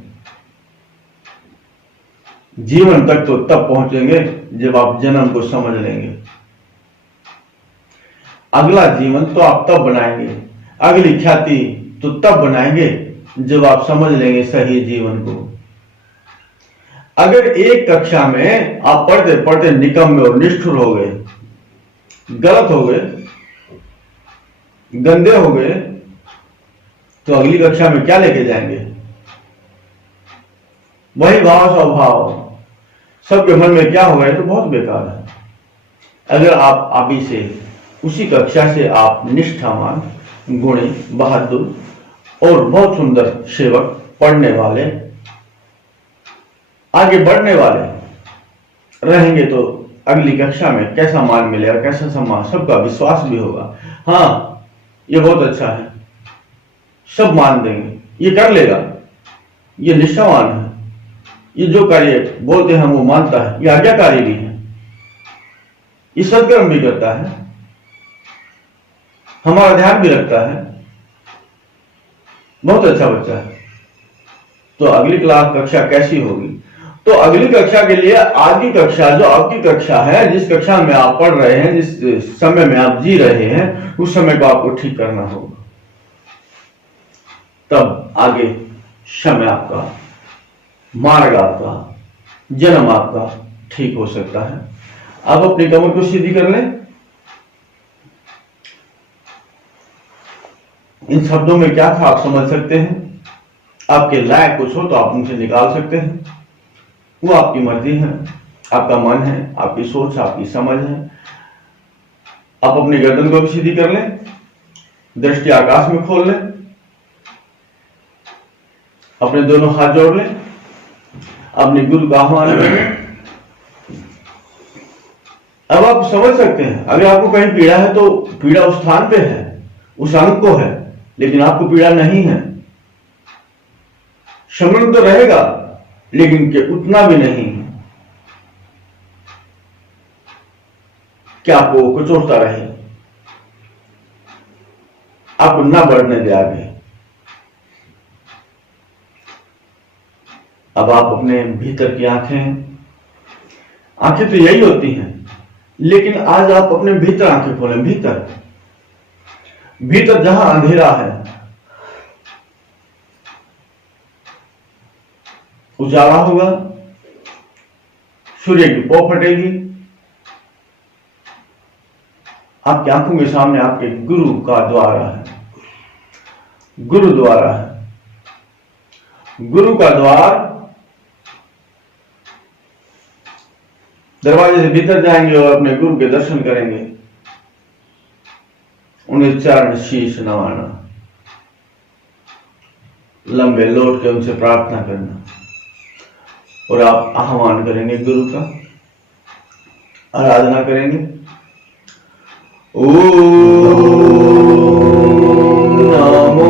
जीवन तक तो तब पहुंचेंगे जब आप जन्म को समझ लेंगे। अगला जीवन तो आप तब बनाएंगे, अगली ख्याति तो तब बनाएंगे जब आप समझ लेंगे सही जीवन को। अगर एक कक्षा में आप पढ़ते पढ़ते निकम्मे और निष्ठुर हो गए, गलत हो गए, गंदे हो गए, तो अगली कक्षा में क्या लेके जाएंगे? वही भाव स्वभाव सबके मन में क्या होगा? तो बहुत बेकार है। अगर आप अभी से उसी कक्षा से आप निष्ठावान, गुणी, बहादुर और बहुत सुंदर सेवक, पढ़ने वाले, आगे बढ़ने वाले रहेंगे तो अगली कक्षा में कैसा मान मिलेगा, कैसा सम्मान, सबका विश्वास भी होगा। हाँ, ये बहुत अच्छा है, सब मान देंगे, ये कर लेगा, ये निष्ठावान है, ये जो कार्य बोलते हैं वो मानता है, ये आज्ञाकारी भी है, ये सत्कर्म भी करता है, हमारा ध्यान भी रखता है, बहुत अच्छा बच्चा है। तो अगली क्लास कक्षा कैसी होगी? तो अगली कक्षा के लिए आज की कक्षा, जो आपकी कक्षा है, जिस कक्षा में आप पढ़ रहे हैं, जिस समय में आप जी रहे हैं, उस समय को आपको ठीक करना होगा। तब आगे समय आपका, मार्ग आपका, जन्म आपका ठीक हो सकता है। आप अपनी कमर को सीधी कर लें। इन शब्दों में क्या था आप समझ सकते हैं। आपके लायक कुछ हो तो आप उनसे निकाल सकते हैं, वो आपकी मर्जी है, आपका मन है, आपकी सोच, आपकी समझ है। आप अपनी गर्दन को भी सीधी कर लें, दृष्टि आकाश में खोल लें, अपने दोनों हाथ जोड़ लें, अपने गुरु का आह्वान करें। अब आप समझ सकते हैं, अगर आपको कहीं पीड़ा है तो पीड़ा उस स्थान पे है, उस अंग को है, लेकिन आपको पीड़ा नहीं है। शमन तो रहेगा, लेकिन के उतना भी नहीं कि आपको कुचोड़ता रहे, आपको ना बढ़ने दे आगे। अब आप अपने भीतर की आंखें तो यही होती हैं, लेकिन आज आप अपने भीतर आंखें खोलें। भीतर जहां अंधेरा है, उजाला होगा, सूर्य की पौ फटेगी, आपकी आंखों के सामने आपके गुरु का द्वार है, गुरुद्वारा है। गुरु का द्वार, दरवाजे से भीतर जाएंगे और अपने गुरु के दर्शन करेंगे, उन्हें चरण शीश नवाना, लंबे लौट के उनसे प्रार्थना करना, और आप आह्वान करेंगे गुरु का, आराधना करेंगे। ओम नमो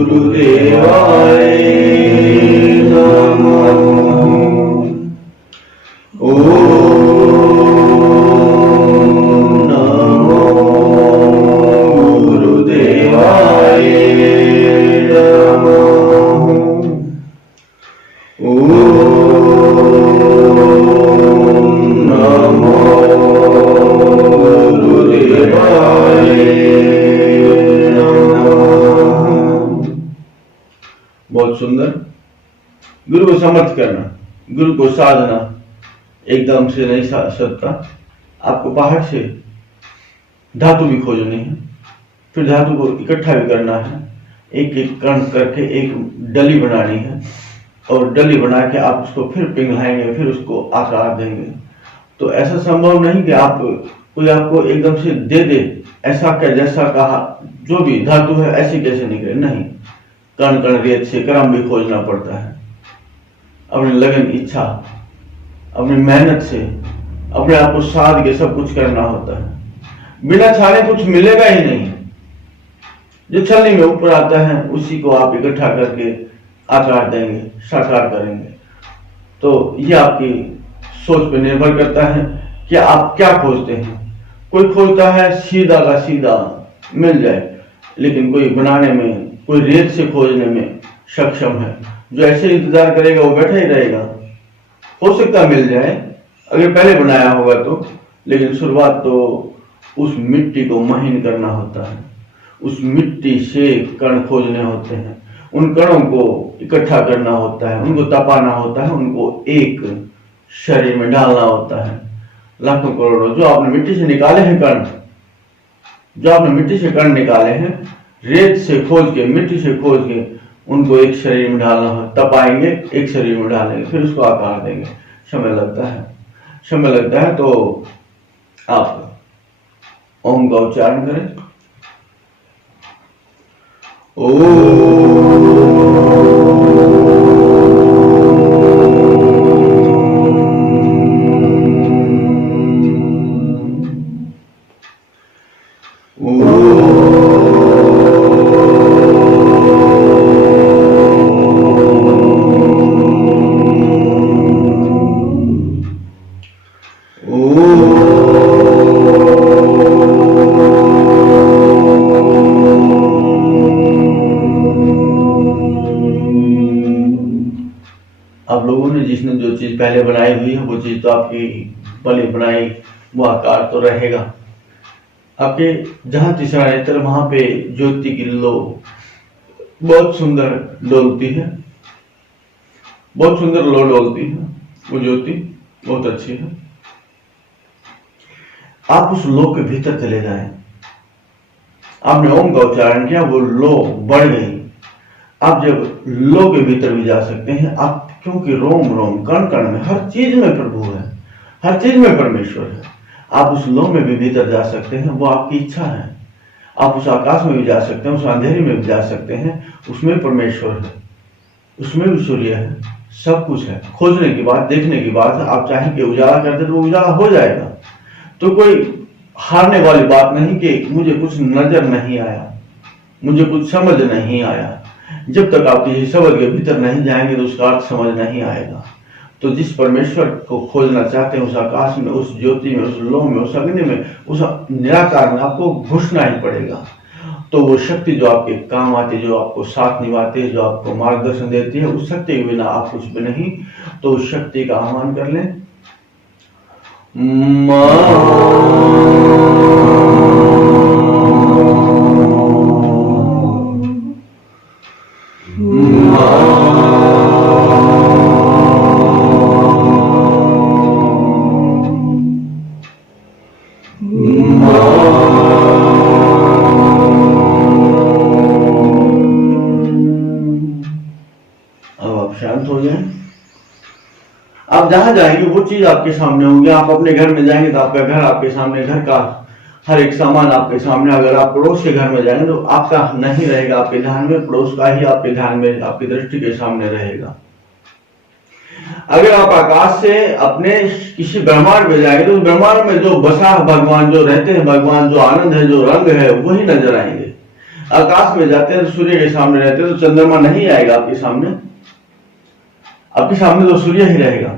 गुरुदेवाय नमः। ओम बहुत सुंदर। गुरु को समर्थ करना, गुरु को साधना एकदम से नहीं सकता। आपको बाहर से धातु भी खोजनी है, फिर धातु को इकट्ठा भी करना है, एक एक कण करके एक डली बनानी है, और डली बना के आप उसको फिर पिघलाएंगे, फिर उसको आकार देंगे। तो ऐसा संभव नहीं कि आप कोई आपको एकदम से दे दे, ऐसा क्या जैसा कहा जो भी धातु है ऐसे कैसे निकले, नहीं। कण कण रेत से क्रम भी खोजना पड़ता है, अपनी लगन, इच्छा, अपनी मेहनत से अपने आप को साध के सब कुछ करना होता है। बिना छाने कुछ मिलेगा ही नहीं। जो छलनी में ऊपर आता है उसी को आप इकट्ठा करके आकार देंगे, साकार करेंगे। तो ये आपकी सोच पर निर्भर करता है कि आप क्या खोजते हैं। कोई खोजता है सीधा का सीधा मिल जाए, लेकिन कोई बनाने में, कोई रेत से खोजने में सक्षम है। जो ऐसे इंतजार करेगा वो बैठा ही रहेगा। हो सकता मिल जाए अगर पहले बनाया होगा तो, लेकिन शुरुआत तो उस मिट्टी को महीन करना होता है, उस मिट्टी से कण खोजने होते हैं, उन कणों को इकट्ठा करना होता है, उनको तपाना होता है, उनको एक शरीर में डालना होता है। लाखों करोड़ों जो आपने मिट्टी से निकाले हैं कण, जो आपने मिट्टी से कण निकाले हैं, रेत से खोज के, मिट्टी से खोज के उनको एक शरीर में डालना है, तपाएंगे, एक शरीर में डालेंगे, फिर उसको आकार देंगे। समय लगता है, समय लगता है। तो आप ओम का उच्चारण करें। आप लोगों ने जिसने जो चीज पहले बनाई हुई है वो चीज तो आपकी बनी बनाई वो आकार तो रहेगा। आपके जहां तीसरा नेत्र वहां पे ज्योति की लो बहुत सुंदर डोलती है, बहुत सुंदर लो डोलती है। वो ज्योति बहुत अच्छी है। आप उस लो के भीतर चले जाएं। आपने ओम का उच्चारण किया, वो लो बढ़ गई। आप जब लो के भीतर भी जा सकते हैं आप, क्योंकि रोम रोम कण कण में हर चीज में प्रभु है, हर चीज में परमेश्वर है। आप उस लो में भी भीतर जा सकते हैं, वो आपकी इच्छा है। आप उस आकाश में भी जा सकते हैं, उस अंधेरे में भी जा सकते हैं, उसमें परमेश्वर है, उसमें भी सूर्य है, सब कुछ है। खोजने की बात, देखने की बात है। आप चाहे कि उजाला कर दे तो उजाला हो जाएगा। तो कोई हारने वाली बात नहीं कि मुझे कुछ नजर नहीं आया, मुझे कुछ समझ नहीं आया। जब तक आप किसी शब्द के भीतर नहीं जाएंगे तो उसका अर्थ समझ नहीं आएगा। तो जिस परमेश्वर को खोजना चाहते हैं, उस आकाश में, उस ज्योति में, उस लो में, उस अग्नि में, उस निराकार में आपको घुसना ही पड़ेगा। तो वो शक्ति जो आपके काम आती है, जो आपको साथ निभाती है, जो आपको मार्गदर्शन देती है, उस शक्ति के बिना आप कुछ भी नहीं। तो उस शक्ति का आह्वान कर लें। शांत हो जाएं। आप जहां जाएंगे वो चीज आपके सामने होंगी। आप अपने घर में जाएंगे तो आपका घर आपके सामने, घर का हर एक सामान आपके सामने। अगर आप पड़ोस के घर में जाएंगे तो आपका नहीं रहेगा आपके ध्यान में, पड़ोस का ही आपके ध्यान में, आपकी दृष्टि के सामने रहेगा। अगर आप आकाश से अपने किसी ब्रह्मांड में जाएंगे तो ब्रह्मांड में जो बसा भगवान, जो रहते हैं भगवान, जो आनंद है, जो रंग है, वही नजर आएंगे। आकाश में जाते हैं तो सूर्य के सामने रहते हैं तो चंद्रमा नहीं आएगा आपके सामने। आपके सामने तो सूर्य ही रहेगा,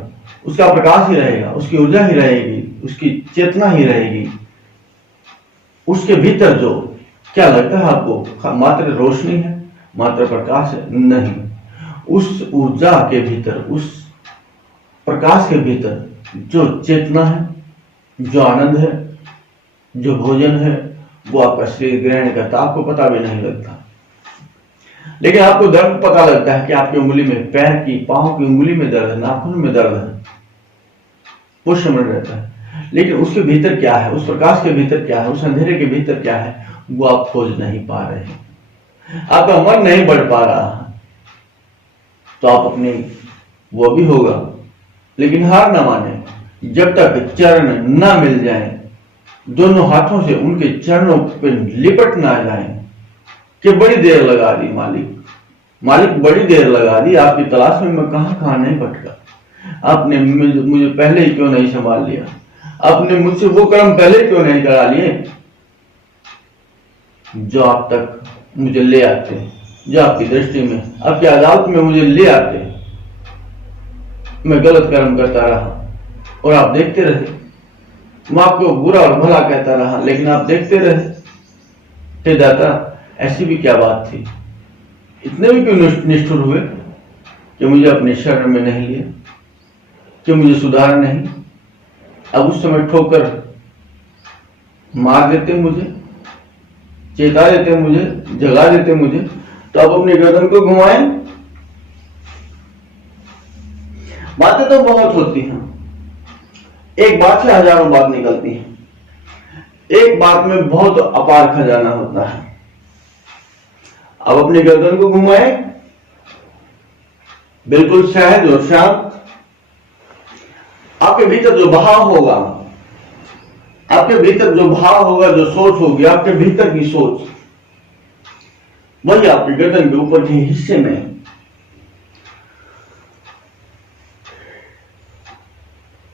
उसका प्रकाश ही रहेगा, उसकी ऊर्जा ही रहेगी, उसकी चेतना ही रहेगी। उसके भीतर जो क्या लगता है आपको, मात्र रोशनी है, मात्र प्रकाश है? नहीं। उस ऊर्जा के भीतर, उस प्रकाश के भीतर जो चेतना है, जो आनंद है, जो भोजन है, वो आपका शरीर ग्रहण करता, आपको पता भी नहीं लगता। लेकिन आपको दर्द पता लगता है कि आपकी उंगली में, पैर की, पांव की उंगली में दर्द है, नाखून में दर्द है, वो समझ रहता है। लेकिन उसके भीतर क्या है, उस प्रकाश के भीतर क्या है, उस अंधेरे के भीतर क्या है, वो आप खोज नहीं पा रहे हैं। आपका मन नहीं बढ़ पा रहा है, तो आप अपनी, वो भी होगा, लेकिन हार ना माने। जब तक चरण ना मिल जाए, दोनों हाथों से उनके चरणों पर लिपट ना जाए, कि बड़ी देर लगा दी मालिक बड़ी देर लगा दी आपकी तलाश में, मैं कहां कहां नहीं भटका। आपने मुझे पहले ही क्यों नहीं संभाल लिया, आपने मुझसे वो कर्म पहले क्यों नहीं करा लिए जो आप तक मुझे ले आते, जो आपकी दृष्टि में, आपकी अदालत में मुझे ले आते। मैं गलत कर्म करता रहा और आप देखते रहे, मैं आपको बुरा और भला कहता रहा, लेकिन आप देखते रहे। हे दाता, ऐसी भी क्या बात थी, इतने भी क्यों निष्ठुर हुए कि मुझे अपने शरण में नहीं लिया, कि मुझे सुधार नहीं। अब उस समय ठोकर मार देते मुझे, चेता देते मुझे, जगा देते मुझे, तो अब अपनी गर्दन को घुमाएं। बातें तो बहुत होती हैं, एक बात से हजारों बात निकलती है, एक बात में बहुत अपार खजाना होता है। अब अपनी गर्दन को घुमाएं, बिल्कुल सहज और शांत। आपके भीतर जो भाव होगा, आपके भीतर जो भाव होगा, जो सोच होगी, आपके भीतर की सोच, वही आपकी गर्दन के ऊपर के हिस्से में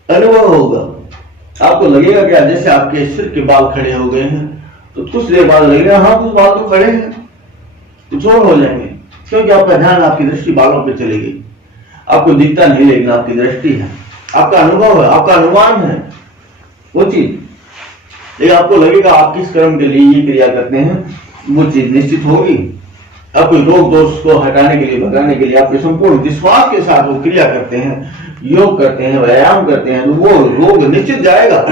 अनुभव होगा। आपको लगेगा क्या, जैसे आपके सिर के बाल खड़े हो गए हैं, तो कुछ देर बाद लगेगा हाँ कुछ बाल तो खड़े हैं, कुछ और हो जाएंगे, क्योंकि आपका ध्यान, आपकी दृष्टि बालों पे चलेगी। आपको दिखता नहीं, लेकिन आपकी दृष्टि है, आपका अनुभव है, आपका अनुमान है वो चीज। लेकिन आपको लगेगा आप किस कर्म के लिए ये क्रिया करते हैं, वो चीज निश्चित होगी। आप कोई रोग दोष को हटाने के लिए, भगाने के लिए आपके संपूर्ण विश्वास के साथ वो क्रिया करते हैं, योग करते हैं, व्यायाम करते हैं, तो वो रोग निश्चित जाएगा।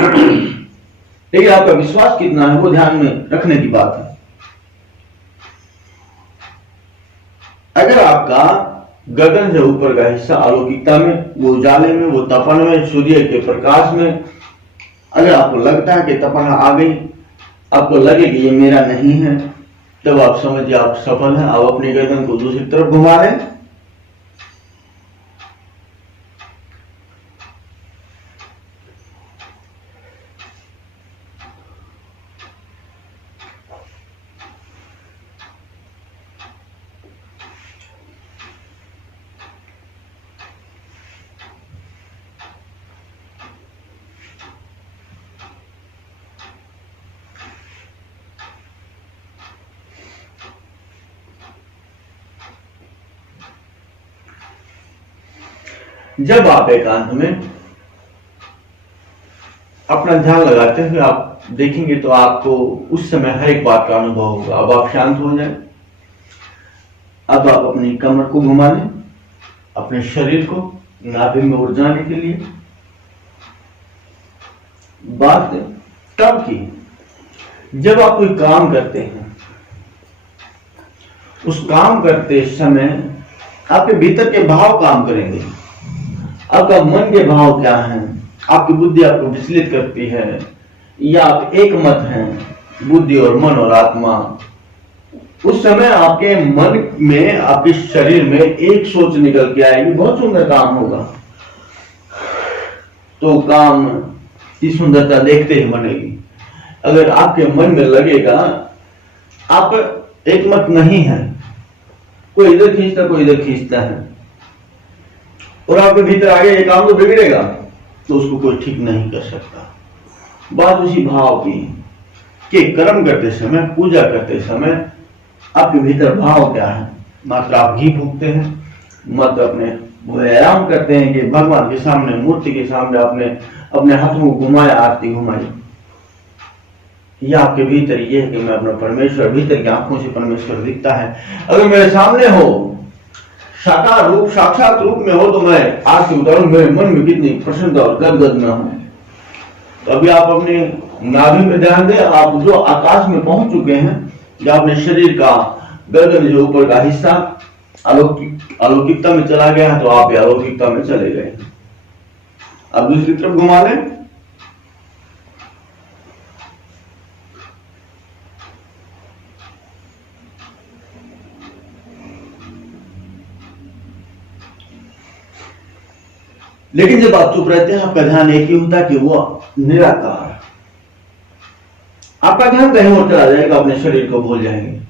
लेकिन आपका विश्वास कितना है, वो ध्यान में रखने की बात है। अगर आपका गर्दन से ऊपर का हिस्सा अलौकिकता में, वो उजाले में, वो तपन में, सूर्य के प्रकाश में, अगर आपको लगता है कि तपन आ गई, आपको लगे कि ये मेरा नहीं है, तब आप समझिए आप सफल हैं। आप अपनी गर्दन को दूसरी तरफ घुमा लें। जब आप एकांत में अपना ध्यान लगाते हुए आप देखेंगे, तो आपको उस समय हर एक बात का अनुभव होगा। अब आप शांत हो जाए। अब आप अपनी कमर को घुमा लें, अपने शरीर को नाभि में उड़ जाने के लिए। बात तब की जब आप कोई काम करते हैं, उस काम करते समय आपके भीतर के भाव काम करेंगे। आपका मन के भाव क्या है, आपकी बुद्धि आपको विचलित करती है, या आप एक मत हैं, बुद्धि और मन और आत्मा। उस समय आपके मन में, आपके शरीर में एक सोच निकल के आएगी, बहुत सुंदर काम होगा, तो काम की सुंदरता देखते ही बनेगी। अगर आपके मन में लगेगा आप एक मत नहीं है, कोई इधर खींचता कोई इधर खींचता है, और आपके भीतर आगे ये काम तो बिगड़ेगा, तो उसको कोई ठीक नहीं कर सकता। बात उसी भाव की कि कर्म करते समय, पूजा करते समय आपके भीतर भाव क्या है। मात्र आप घी फूकते हैं, मात्र अपने व्यायाम करते हैं कि भगवान के सामने, मूर्ति के सामने आपने अपने हाथों को घुमाया, आरती घुमाई, या आपके भीतर ये है कि मैं अपना परमेश्वर, भीतर की आंखों से परमेश्वर दिखता है। अगर मेरे सामने हो, साकार रूप, साक्षात रूप में हो, तो मैं आरती उतारूं, मेरे मन में कितनी प्रसन्नता और गदगद में हूं। तो अभी आप अपने नाभि में ध्यान दें। आप जो आकाश में पहुंच चुके हैं, या अपने शरीर का गर्दन जो ऊपर का हिस्सा अलौकिकता में चला गया तो आप अलौकिकता में चले गए। अब दूसरी तरफ घुमा लें। लेकिन जब आप चुप रहते हैं आपका ध्यान एक ही होता है कि वो निराकार। आपका ध्यान कहीं और चला जाएगा, अपने शरीर को भूल जाएंगे।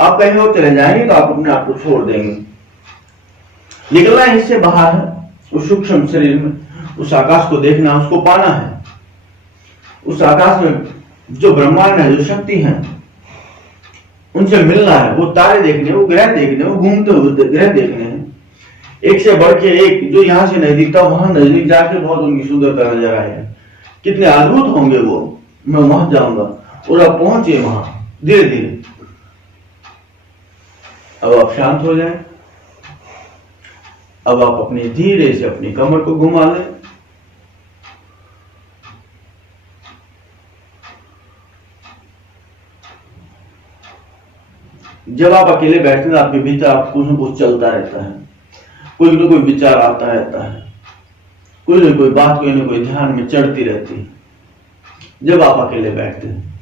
आप कहीं और चले जाएंगे तो आप अपने आप को छोड़ देंगे। निकलना इससे बाहर है, उस सूक्ष्म शरीर में, उस आकाश को देखना, उसको पाना है। उस आकाश में जो ब्रह्मांड है, जो शक्ति है, उनसे मिलना है। वो तारे देखने, वो ग्रह देखने, वो घूमते हुए ग्रह देखने हैं, एक से बढ़ के एक। जो यहां से नजदीक था वहां नजदीक जाके बहुत उनकी सुंदरता नजर आई है। कितने अद्भुत होंगे वो, मैं वहां जाऊंगा। और अब पहुंचे वहां धीरे धीरे। अब आप शांत हो जाएं। अब आप अपने धीरे से अपनी कमर को घुमा लें। जब आप अकेले बैठते हैं आपके भीतर आप कुछ न कुछ चलता रहता है, कोई न कोई विचार आता रहता है, कोई न कोई बात, कोई न कोई ध्यान में चढ़ती रहती है। जब आप अकेले बैठते हैं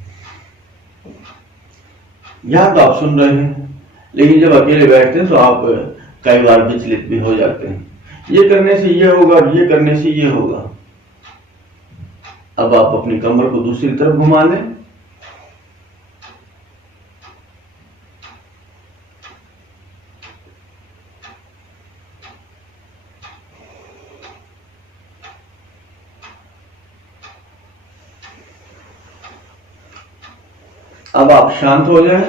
यहां तो आप सुन रहे हैं, लेकिन जब अकेले बैठते हैं तो आप कई बार विचलित भी हो जाते हैं। ये करने से ये होगा, ये करने से ये होगा। अब आप अपनी कमर को दूसरी तरफ घुमा लें। अब आप शांत हो जाएं।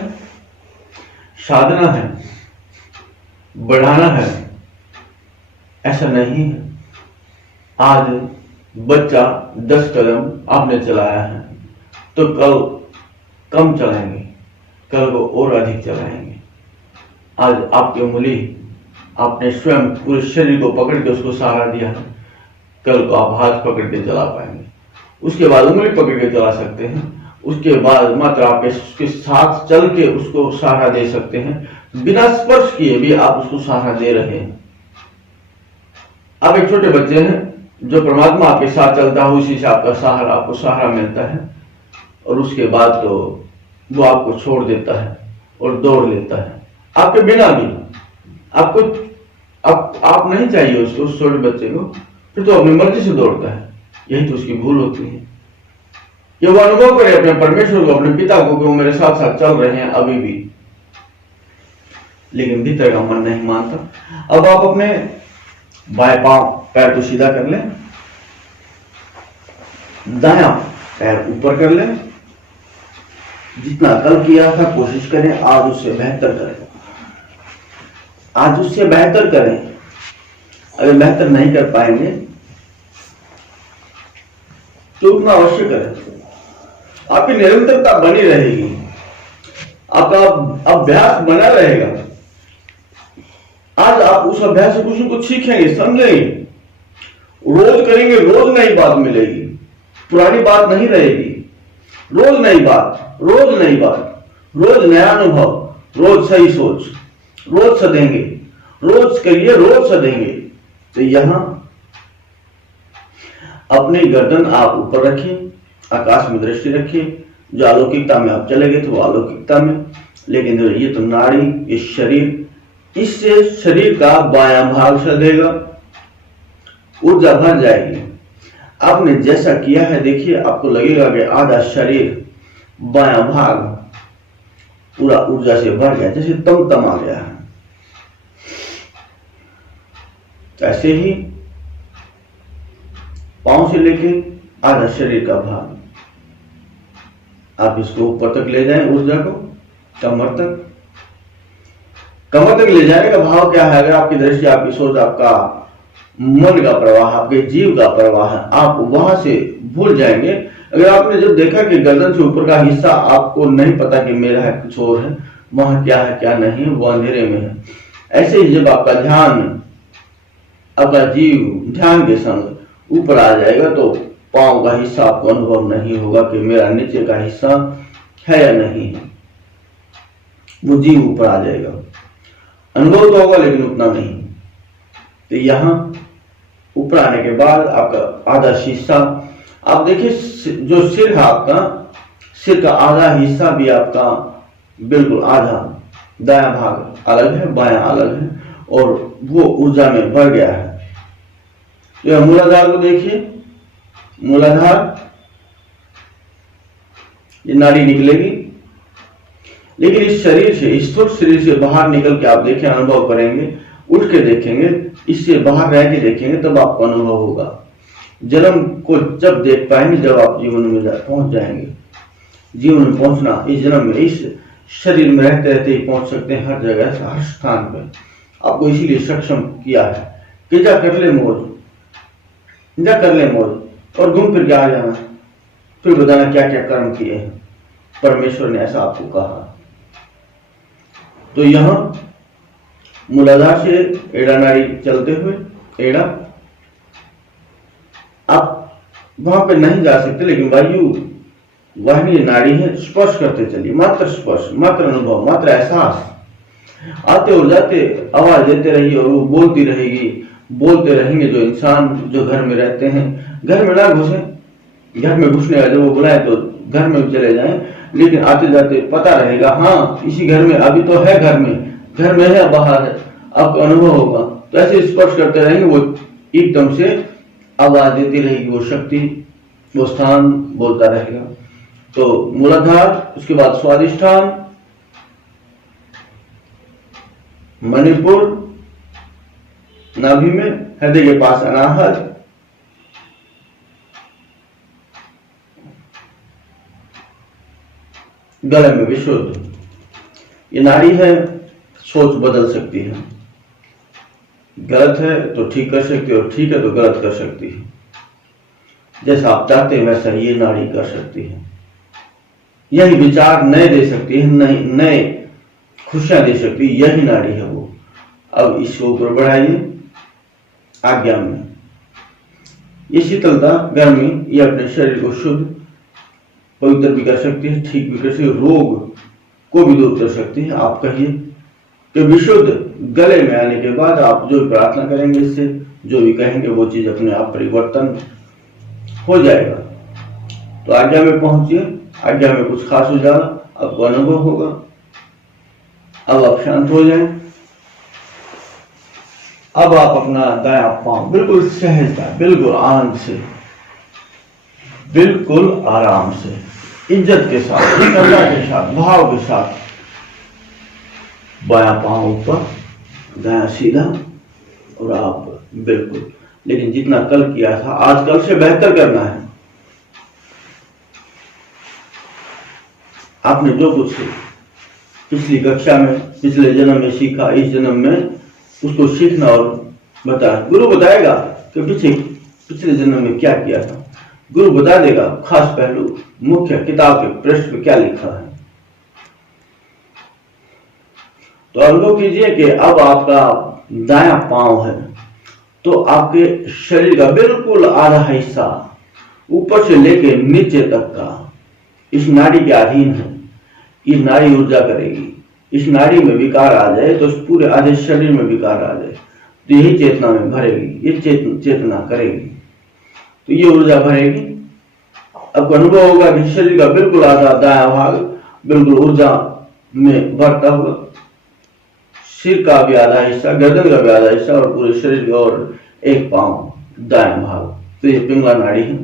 साधना है, बढ़ाना है, ऐसा नहीं है। आज बच्चा 10 कदम आपने चलाया है तो कल कम चलाएंगे, कल को और अधिक चलाएंगे। आज आपकी उंगली आपने स्वयं पूरे शरीर को पकड़ के उसको सहारा दिया है, कल को आप हाथ पकड़ के चला पाएंगे। उसके बाद उंगली पकड़ के चला सकते हैं, उसके बाद मात्र आप उसके साथ चल के उसको सहारा दे सकते हैं। बिना स्पर्श किए भी आप उसको सहारा दे रहे हैं। आप एक छोटे बच्चे हैं, जो परमात्मा आपके साथ चलता है उसी से आपका सहारा, आपको सहारा मिलता है। और उसके बाद तो वो आपको छोड़ देता है और दौड़ लेता है आपके बिना भी। आपको आप नहीं चाहिए उसको, उस छोटे बच्चे को, फिर तो अपनी मर्जी से दौड़ता है। यही तो उसकी भूल होती है। ये वो अनुभव करे अपने परमेश्वर को, अपने पिता को, कि वो मेरे साथ साथ चल रहे हैं अभी भी, लेकिन भीतर का मन नहीं मानता। अब आप अपने बाएं पांव पैर को सीधा कर लें, दायां पैर ऊपर कर लें। जितना कल किया था कोशिश करें आज उससे बेहतर करें, आज उससे बेहतर करें। अगर बेहतर नहीं कर पाएंगे तो उतना अवश्य करें। आपकी निरंतरता बनी रहेगी, आपका अभ्यास बना रहेगा। आज आप उस अभ्यास से कुछ न कुछ सीखेंगे, समझेंगे, रोज करेंगे, रोज नई बात मिलेगी, पुरानी बात नहीं रहेगी। रोज नई बात, रोज नई बात, रोज नया अनुभव, रोज सही सोच, रोज सदेंगे, रोज करिए, रोज सदेंगे। तो यहां अपनी गर्दन आप ऊपर रखिए, आकाश में दृष्टि रखिए। जो अलौकिकता में आप चले गए थे वो अलौकिकता में, लेकिन ये तो नाड़ी, ये शरीर, इससे शरीर का बायां भाग सदेगा, ऊर्जा भर जाएगी। आपने जैसा किया है देखिए, आपको लगेगा कि आधा शरीर, बायां भाग पूरा ऊर्जा से भर गया, जैसे तम आ गया है। ऐसे ही पांव से लेके आधा शरीर का भाग आप इसको ऊपर तक ले जाएं, ऊर्जा को कमर तक। कमर तक ले जाने का भाव क्या है? अगर आपकी दृष्टि, आपकी सोच, आपका मन का प्रवाह, आपके जीव का प्रवाह है, आप वहां से भूल जाएंगे। अगर आपने जब देखा कि गर्दन से ऊपर का हिस्सा आपको नहीं पता कि मेरा है कुछ और है, वहां क्या है क्या नहीं, वो अंधेरे में है। ऐसे ही जब आपका ध्यान, आपका जीव ध्यान के संग ऊपर आ जाएगा तो पांव का हिस्सा आपको अनुभव नहीं होगा कि मेरा नीचे का हिस्सा है या नहीं है। वो जीव ऊपर आ जाएगा। अनुभव तो होगा लेकिन उतना नहीं। तो यहाँ ऊपर आने के बाद आपका आधा हिस्सा आप देखिए, जो सिर है आपका, सिर का आधा हिस्सा भी आपका बिल्कुल आधा, दायां भाग अलग है, बायां अलग है, और वो ऊर्जा में भर गया है। तो यह मूलाधार को देखिए, मूलाधार ये नाड़ी निकलेगी, लेकिन इस शरीर से, स्थूल शरीर से बाहर निकल के आप देखें, अनुभव करेंगे, उठ के देखेंगे, इससे बाहर रह के देखेंगे, तब आपको अनुभव होगा। जन्म को जब देख पाएंगे, जब आप जीवन में पहुंच जाएंगे। जीवन में पहुंचना इस जन्म में, इस शरीर में रहते रहते ही पहुंच सकते हैं, हर जगह हर स्थान पे। आपको इसीलिए सक्षम किया है कि जा कर ले मौज, जा कर ले मौज, और घूम फिर के आ जाना, फिर बताना क्या क्या कर्म किए हैं। परमेश्वर ने ऐसा आपको कहा। तो यहां मूलाधार से एड़ा नाड़ी चलते हुए, एड़ा आप वहां पे नहीं जा सकते, लेकिन वायु वाहिनी नाड़ी है, स्पर्श करते चलिए, मात्र स्पर्श, मात्र अनुभव, मात्र एहसास। आते और जाते आवाज देते रहिए, और वो बोलती रहेगी, बोलते रहेंगे। जो इंसान जो घर में रहते हैं, घर में ना घुसे, घर में घुसने का जब वो बुलाए तो घर में चले जाएं, लेकिन आते जाते पता रहेगा, हाँ इसी घर में, अभी तो है घर में है, बाहर है, आपको अनुभव होगा। तो ऐसे स्पर्श करते रहेंगे, वो एकदम से आवाज देती रहेगी, वो शक्ति, वो स्थान बोलता रहेगा। तो मूलाधार, उसके बाद स्वादिष्ठान, मणिपुर, नाभि में, हृदय के पास अनाहत, गले में विशुद्ध। ये नाड़ी है, सोच बदल सकती है। गलत है तो ठीक कर सकती है, और ठीक है तो गलत कर सकती है। जैसा आप चाहते हैं वैसा ये नाड़ी कर सकती है। यही विचार नए दे सकती है, नए खुशियां दे सकती है, यही नाड़ी है वो। अब इसको ऊपर बढ़ाइए आज्ञा में। ये शीतलता, गर्मी, ये अपने शरीर को शुद्ध पवित्र भी कर सकती है, ठीक भी कर सकती है, रोग को भी दूर कर सकती है। आप कहिए कि विशुद्ध गले में आने के बाद आप जो प्रार्थना करेंगे, इससे जो भी कहेंगे वो चीज अपने आप परिवर्तन हो जाएगा। तो आज्ञा में पहुंचिए, आज्ञा में कुछ खास हो जाना आपको अनुभव होगा। अब आप शांत हो जाएं। अब आप अपना दायां पांव बिल्कुल सहजता, बिल्कुल आनंद से, बिल्कुल आराम से, इज्जत के साथ, श्रद्धा के साथ, भाव के साथ, बायां पांव ऊपर, दायां सीधा, और आप बिल्कुल, लेकिन जितना कल किया था आज कल से बेहतर करना है। आपने जो कुछ पिछली कक्षा में, पिछले जन्म में सीखा, इस जन्म में उसको सीखना और बताना। गुरु बताएगा कि पिछले जन्म में क्या किया था, गुरु बता देगा खास पहलू, मुख्य किताब के पृष्ठ में क्या लिखा है। तो अनुभव कीजिए कि अब आपका दायां पांव है, तो आपके शरीर का बिल्कुल आधा हिस्सा ऊपर से लेके नीचे तक का इस नाड़ी के अधीन है। ये नाड़ी ऊर्जा करेगी। इस नाड़ी में विकार आ जाए तो उस पूरे आधे शरीर में विकार आ जाए, तो यही चेतना में भरेगी, ये चेतना करेगी, तो ये ऊर्जा भरेगी। अब अनुभव होगा कि शरीर का बिल्कुल आधा दायां भाग बिल्कुल ऊर्जा में भरता हुआ, सिर का भी आधा हिस्सा, गर्दन का भी आधा हिस्सा, और पूरे शरीर का, और एक पांव दायां भाग। तो ये पिंगला नाड़ी है,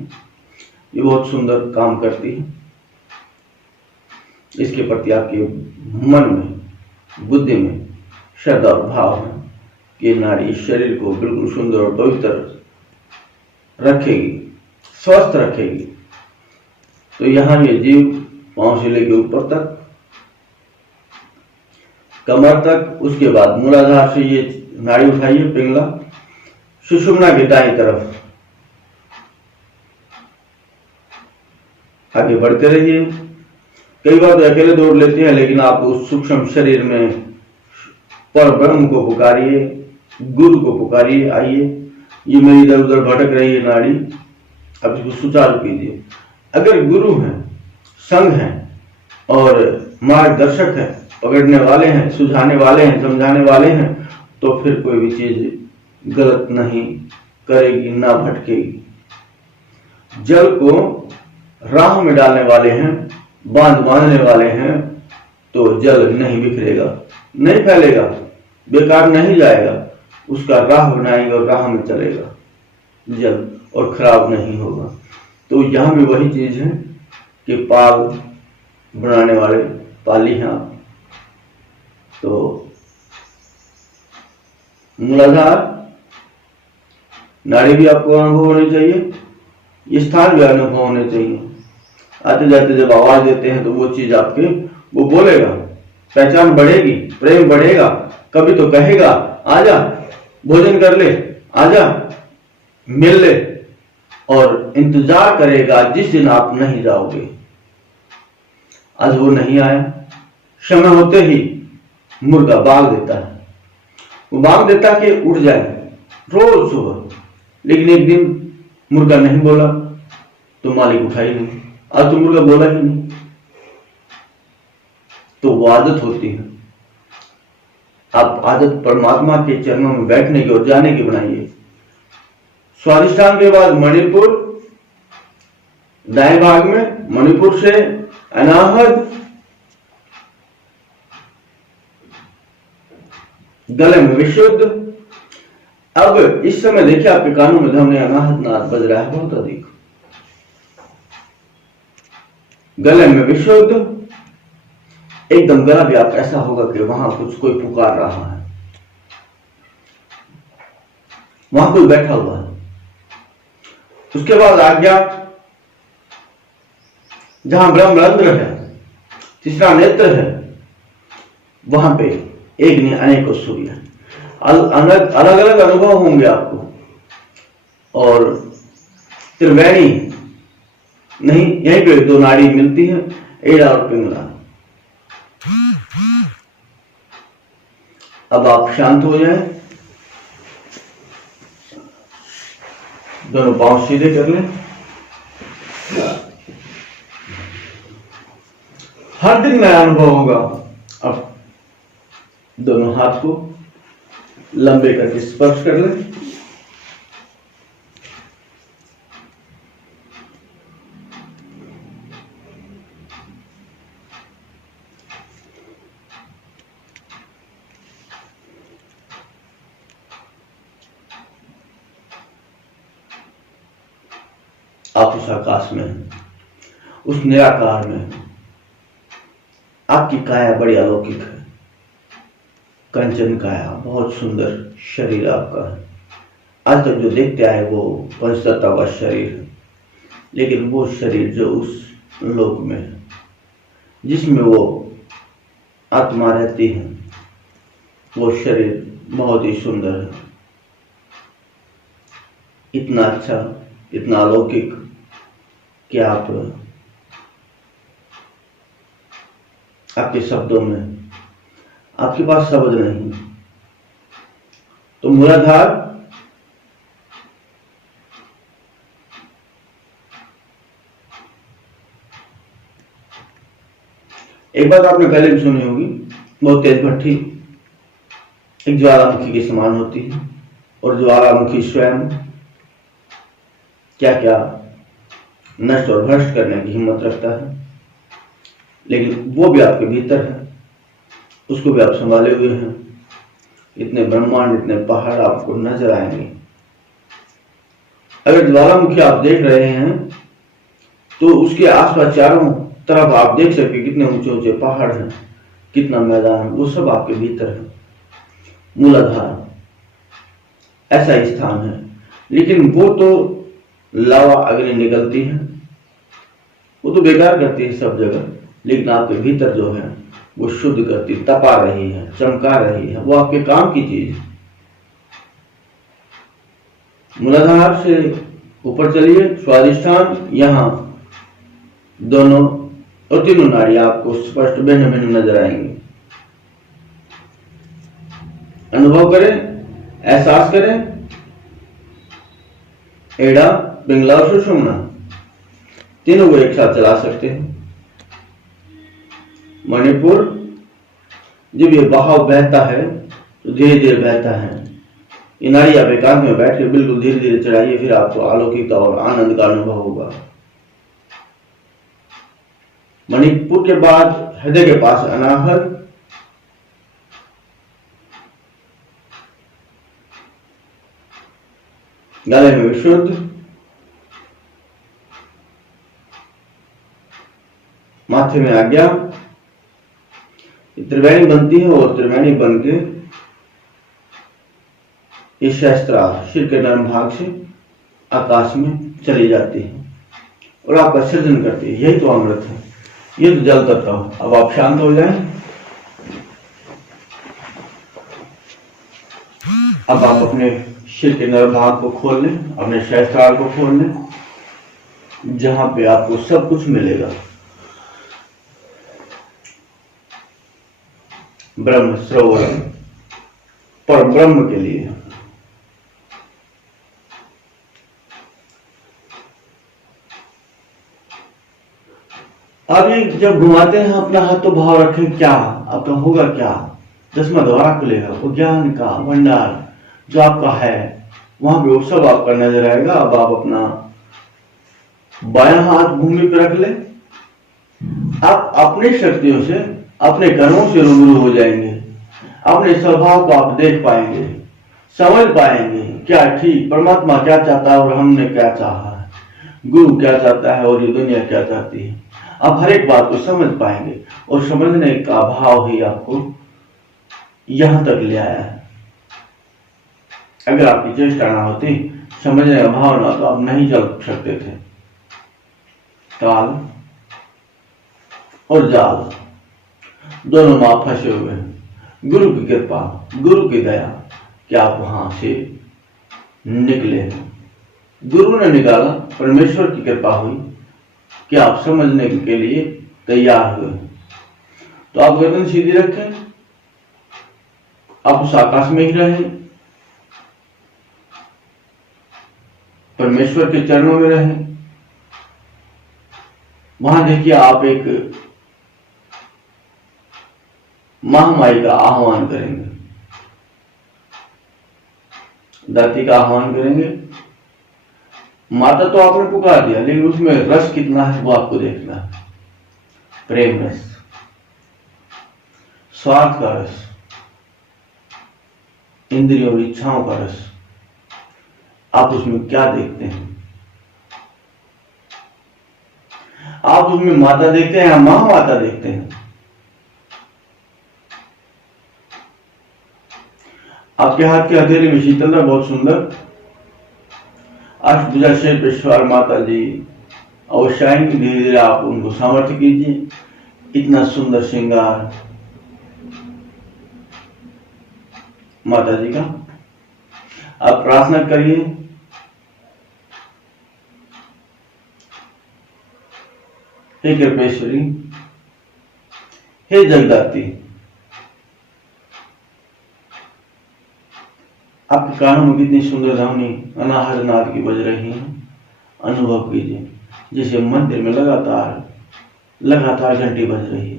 ये बहुत सुंदर काम करती है। इसके प्रति आपके मन में, बुद्धि में श्रद्धा और भाव है कि ये नाड़ी शरीर को बिल्कुल सुंदर और पवित्र रखेगी, स्वस्थ रखेगी। तो यहां ये जीव पांव से लेके ऊपर तक, कमर तक, उसके बाद मूलाधार से ये नाड़ी उठाइए, पिंगला, सुषुम्ना की दाईं तरफ आगे बढ़ते रहिए। कई बार तो अकेले दौड़ लेते हैं, लेकिन आप उस सूक्ष्म शरीर में पर ब्रह्म को पुकारिए, गुरु को पुकारिए। आइए, ये मेरी इधर उधर भटक रही है नाड़ी, अब इसको सुचारू कीजिए। अगर गुरु हैं, संघ हैं और मार्गदर्शक है, पकड़ने वाले हैं, सुझाने वाले हैं, समझाने वाले हैं, तो फिर कोई भी चीज गलत नहीं करेगी, ना भटकेगी। जल को राह में डालने वाले हैं, बांध बांधने वाले हैं, तो जल नहीं बिखरेगा, नहीं फैलेगा, बेकार नहीं जाएगा, उसका राह बनाएंगे और राह में चलेगा जल, और खराब नहीं होगा। तो यहां भी वही चीज है कि पाल बनाने वाले पाली हैं आप। तो मूलाधार नाड़ी भी आपको अनुभव होनी चाहिए, स्थान भी अनुभव होने चाहिए। आते जाते जब आवाज देते हैं तो वो चीज आपके वो बोलेगा, पहचान बढ़ेगी, प्रेम बढ़ेगा, कभी तो कहेगा आजा भोजन कर ले, आजा मिल ले, और इंतजार करेगा जिस दिन आप नहीं जाओगे। आज वो नहीं आया, समय होते ही मुर्गा बांग देता है, वो बांग देता कि उठ जाए रोज सुबह, लेकिन एक दिन मुर्गा नहीं बोला तो मालिक उठा ही नहीं, आज तो मुर्गा बोला ही नहीं। तो वो आदत होती है। आप आदत परमात्मा के चरणों में बैठने की और जाने की बनाइए। स्वादिष्ठान के बाद मणिपुर, दाएं भाग में मणिपुर से अनाहत, गले में विशुद्ध। अब इस समय देखिए आपके कानों में ध्वनि अनाहत नाद बज रहा है बहुत अधिक, गले में विशुद्ध, एकदम गला भी आप ऐसा होगा कि वहां कुछ कोई पुकार रहा है, वहां कोई बैठा हुआ है। उसके बाद आज्ञा, जहां ब्रह्मरंध्र है, तीसरा नेत्र है, वहां पे एक नहीं अनेकों सूर्य, अलग अलग अनुभव होंगे आपको। और त्रिवेणी नहीं, यहीं पे दो नाड़ी मिलती है, एड़ा और पिंगला। अब आप शांत हो जाएं, दोनों पांव सीधे कर लें। हर दिन नया अनुभव होगा। अब दोनों हाथ को लंबे करके स्पर्श कर लें। आप उस आकाश में हैं, उस निराकार में हैं। आपकी काया बड़ी अलौकिक है, कंचन काया, बहुत सुंदर शरीर आपका है। आज तक जो देखते आए वो पंचतत्व का शरीर है, लेकिन वो शरीर जो उस लोक में है, जिसमें वो आत्मा रहती है, वो शरीर बहुत ही सुंदर है, इतना अच्छा, इतना अलौकिक कि आपके शब्दों में, आपके पास शब्द नहीं। तो मूलाधार, एक बात आपने पहले भी सुनी होगी, बहुत तेज भट्ठी एक ज्वालामुखी के समान होती है, और ज्वालामुखी स्वयं क्या क्या नष्ट और भ्रष्ट करने की हिम्मत रखता है, लेकिन वो भी आपके भीतर है, उसको भी आप संभाले हुए हैं। इतने ब्रह्मांड, इतने पहाड़ आपको नजर आएंगे। अगर ज्वालामुखी आप देख रहे हैं तो उसके आसपास चारों तरफ आप देख सकते कितने ऊंचे ऊंचे पहाड़ हैं, कितना मैदान, वो सब आपके भीतर है। मूलाधार ऐसा ही स्थान है, लेकिन वो तो लावा अग्नि निकलती है, वो तो बेकार करती है सब जगह, लेकिन आपके भीतर जो है वो शुद्ध करती, तपा रही है, चमका रही है, वो आपके काम की चीज है। मूलाधार से ऊपर चलिए, स्वादिष्ठान, यहां दोनों और तीनों नाड़ी आपको स्पष्ट भिन्न भिन्न नजर आएंगी। अनुभव करें, एहसास करें। एड़ा, पिंगला और सुषुम्ना तीनों को एक साथ चला सकते हैं। मणिपुर, जब ये बहाव बहता है तो धीरे धीरे बहता है। ये नाड़ी आप एकांत में बैठ के बिल्कुल धीरे धीरे चढ़ाइए, फिर आपको अलौकिकता और आनंद का अनुभव होगा। मणिपुर के बाद हृदय के पास अनाहत, गले में विशुद्ध, माथे में आज्ञा। त्रिवेणी बनती है और त्रिवेणी बन के ये शस्त्रा सिर के नर्म भाग से आकाश में चली जाती है और आपका सृजन करती है। यही तो अमृत है, ये तो जल तत्व। अब आप शांत हो जाएं। अब आप अपने सिर के नर्म भाग को खोल लें, अपने शस्त्रार को खोल लें, जहां पे आपको सब कुछ मिलेगा। ब्रह्म सरोवर पर ब्रह्म के लिए। अब ये जब घुमाते हैं अपना हाथ तो भाव रखें, क्या आपका होगा, क्या 10वां द्वार खुलेगा, वो ज्ञान का भंडार जो आपका है वहां पे वो सब आपका नजर आएगा। अब आप अपना बायां हाथ भूमि पर रख ले। आप अपनी शक्तियों से, अपने कर्मों से रूबरू हो जाएंगे। अपने स्वभाव को आप देख पाएंगे, समझ पाएंगे क्या ठीक परमात्मा क्या चाहता है और हमने क्या चाहा है, गुरु क्या चाहता है और ये दुनिया क्या चाहती है। आप हर एक बात को समझ पाएंगे और समझने का भाव ही आपको यहां तक ले आया है। अगर आपकी चेष्टा ना होती, समझने का भाव ना तो आप नहीं चल सकते थे। काल और जाल दोनों में आप फंसे हुए हैं। गुरु की कृपा, गुरु की दया कि आप वहां से निकले हैं। गुरु ने निकाला, परमेश्वर की कृपा हुई कि आप समझने के लिए तैयार हुए। तो आप गर्दन सीधी रखें, आप उस आकाश में ही रहें, परमेश्वर के चरणों में रहें। वहां देखिए आप एक महामाई का आह्वान करेंगे, दाती का आह्वान करेंगे। माता तो आपने पुकार दिया, लेकिन उसमें रस कितना है वो आपको देखना है। प्रेम रस, स्वार्थ का रस, इंद्रियों और इच्छाओं का रस, आप उसमें क्या देखते हैं? आप उसमें माता देखते हैं या महामाता देखते हैं? आपके हाथ की हथेली में शीतलता बहुत सुंदर, अष्टभुजा शेषेश्वर माता जी अवश्य आएंगे। धीरे धीरे आप उनको सामर्थ्य कीजिए। इतना सुंदर श्रृंगार माता जी का। आप प्रार्थना करिए, हे कृपेश्वरी, हे जगदाती, आपके कानों में कितनी सुंदर ध्वनि अनाहत नाद की बज रही है। अनुभव कीजिए जैसे मंदिर में लगातार घंटी बज रही है,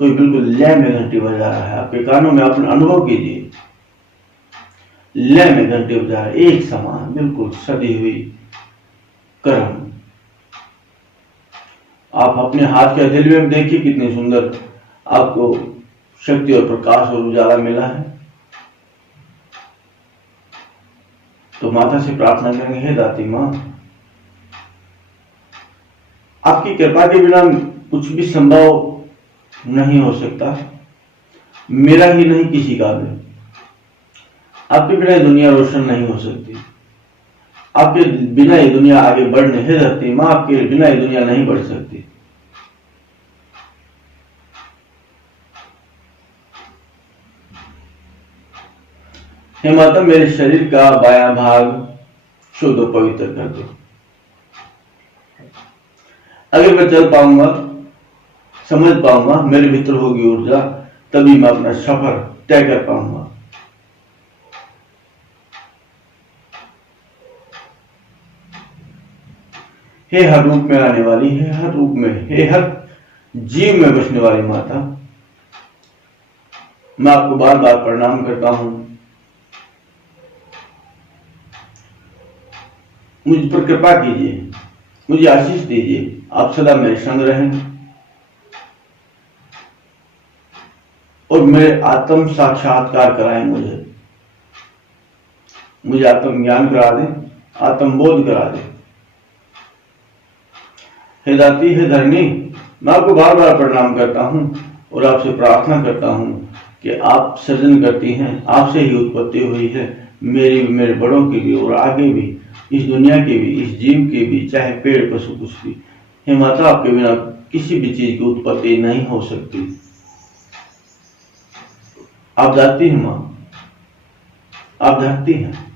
कोई बिल्कुल लय में घंटी बजा रहा है। आपके कानों में अपना अनुभव कीजिए, लय में घंटी बजा रहा है, एक समान बिल्कुल सदी हुई कर्म। आप अपने हाथ के हथेली में देखिए कितनी सुंदर आपको शक्ति और प्रकाश और उजाला मिला है। तो माता से प्रार्थना करेंगे, हे दाती मां, आपकी कृपा के बिना कुछ भी संभव नहीं हो सकता, मेरा ही नहीं किसी का भी। आपके बिना दुनिया रोशन नहीं हो सकती, आपके बिना ये दुनिया आगे बढ़ नहीं सकती। मां, आपके बिना ये दुनिया नहीं बढ़ सकती। हे माता, मेरे शरीर का बायां भाग शुद्ध और पवित्र कर दो। अगर मैं चल पाऊंगा, समझ पाऊंगा, मेरे भीतर होगी ऊर्जा, तभी मैं अपना सफर तय कर पाऊंगा। हे हर रूप में आने वाली, हे हर रूप में, हे हर जीव में बसने वाली माता, मैं आपको बार बार प्रणाम करता हूं। मुझ पर कृपा कीजिए, मुझे आशीष दीजिए, आप सदा मेरे संग रहें और मेरे आत्म साक्षात्कार कराएं। मुझे आत्म ज्ञान करा दें, आत्म बोध करा दें। हे दाती, हे धरणी, मैं आपको बार बार प्रणाम करता हूं और आपसे प्रार्थना करता हूं कि आप सृजन करती हैं, आपसे ही उत्पत्ति हुई है, मेरी भी, मेरे बड़ों की भी और आगे भी, इस दुनिया की भी, इस जीव की भी, चाहे पेड़ पशु कुछ भी। हे माता, आपके बिना किसी भी चीज की उत्पत्ति नहीं हो सकती। आप दाती हैं मां, आप धरती हैं।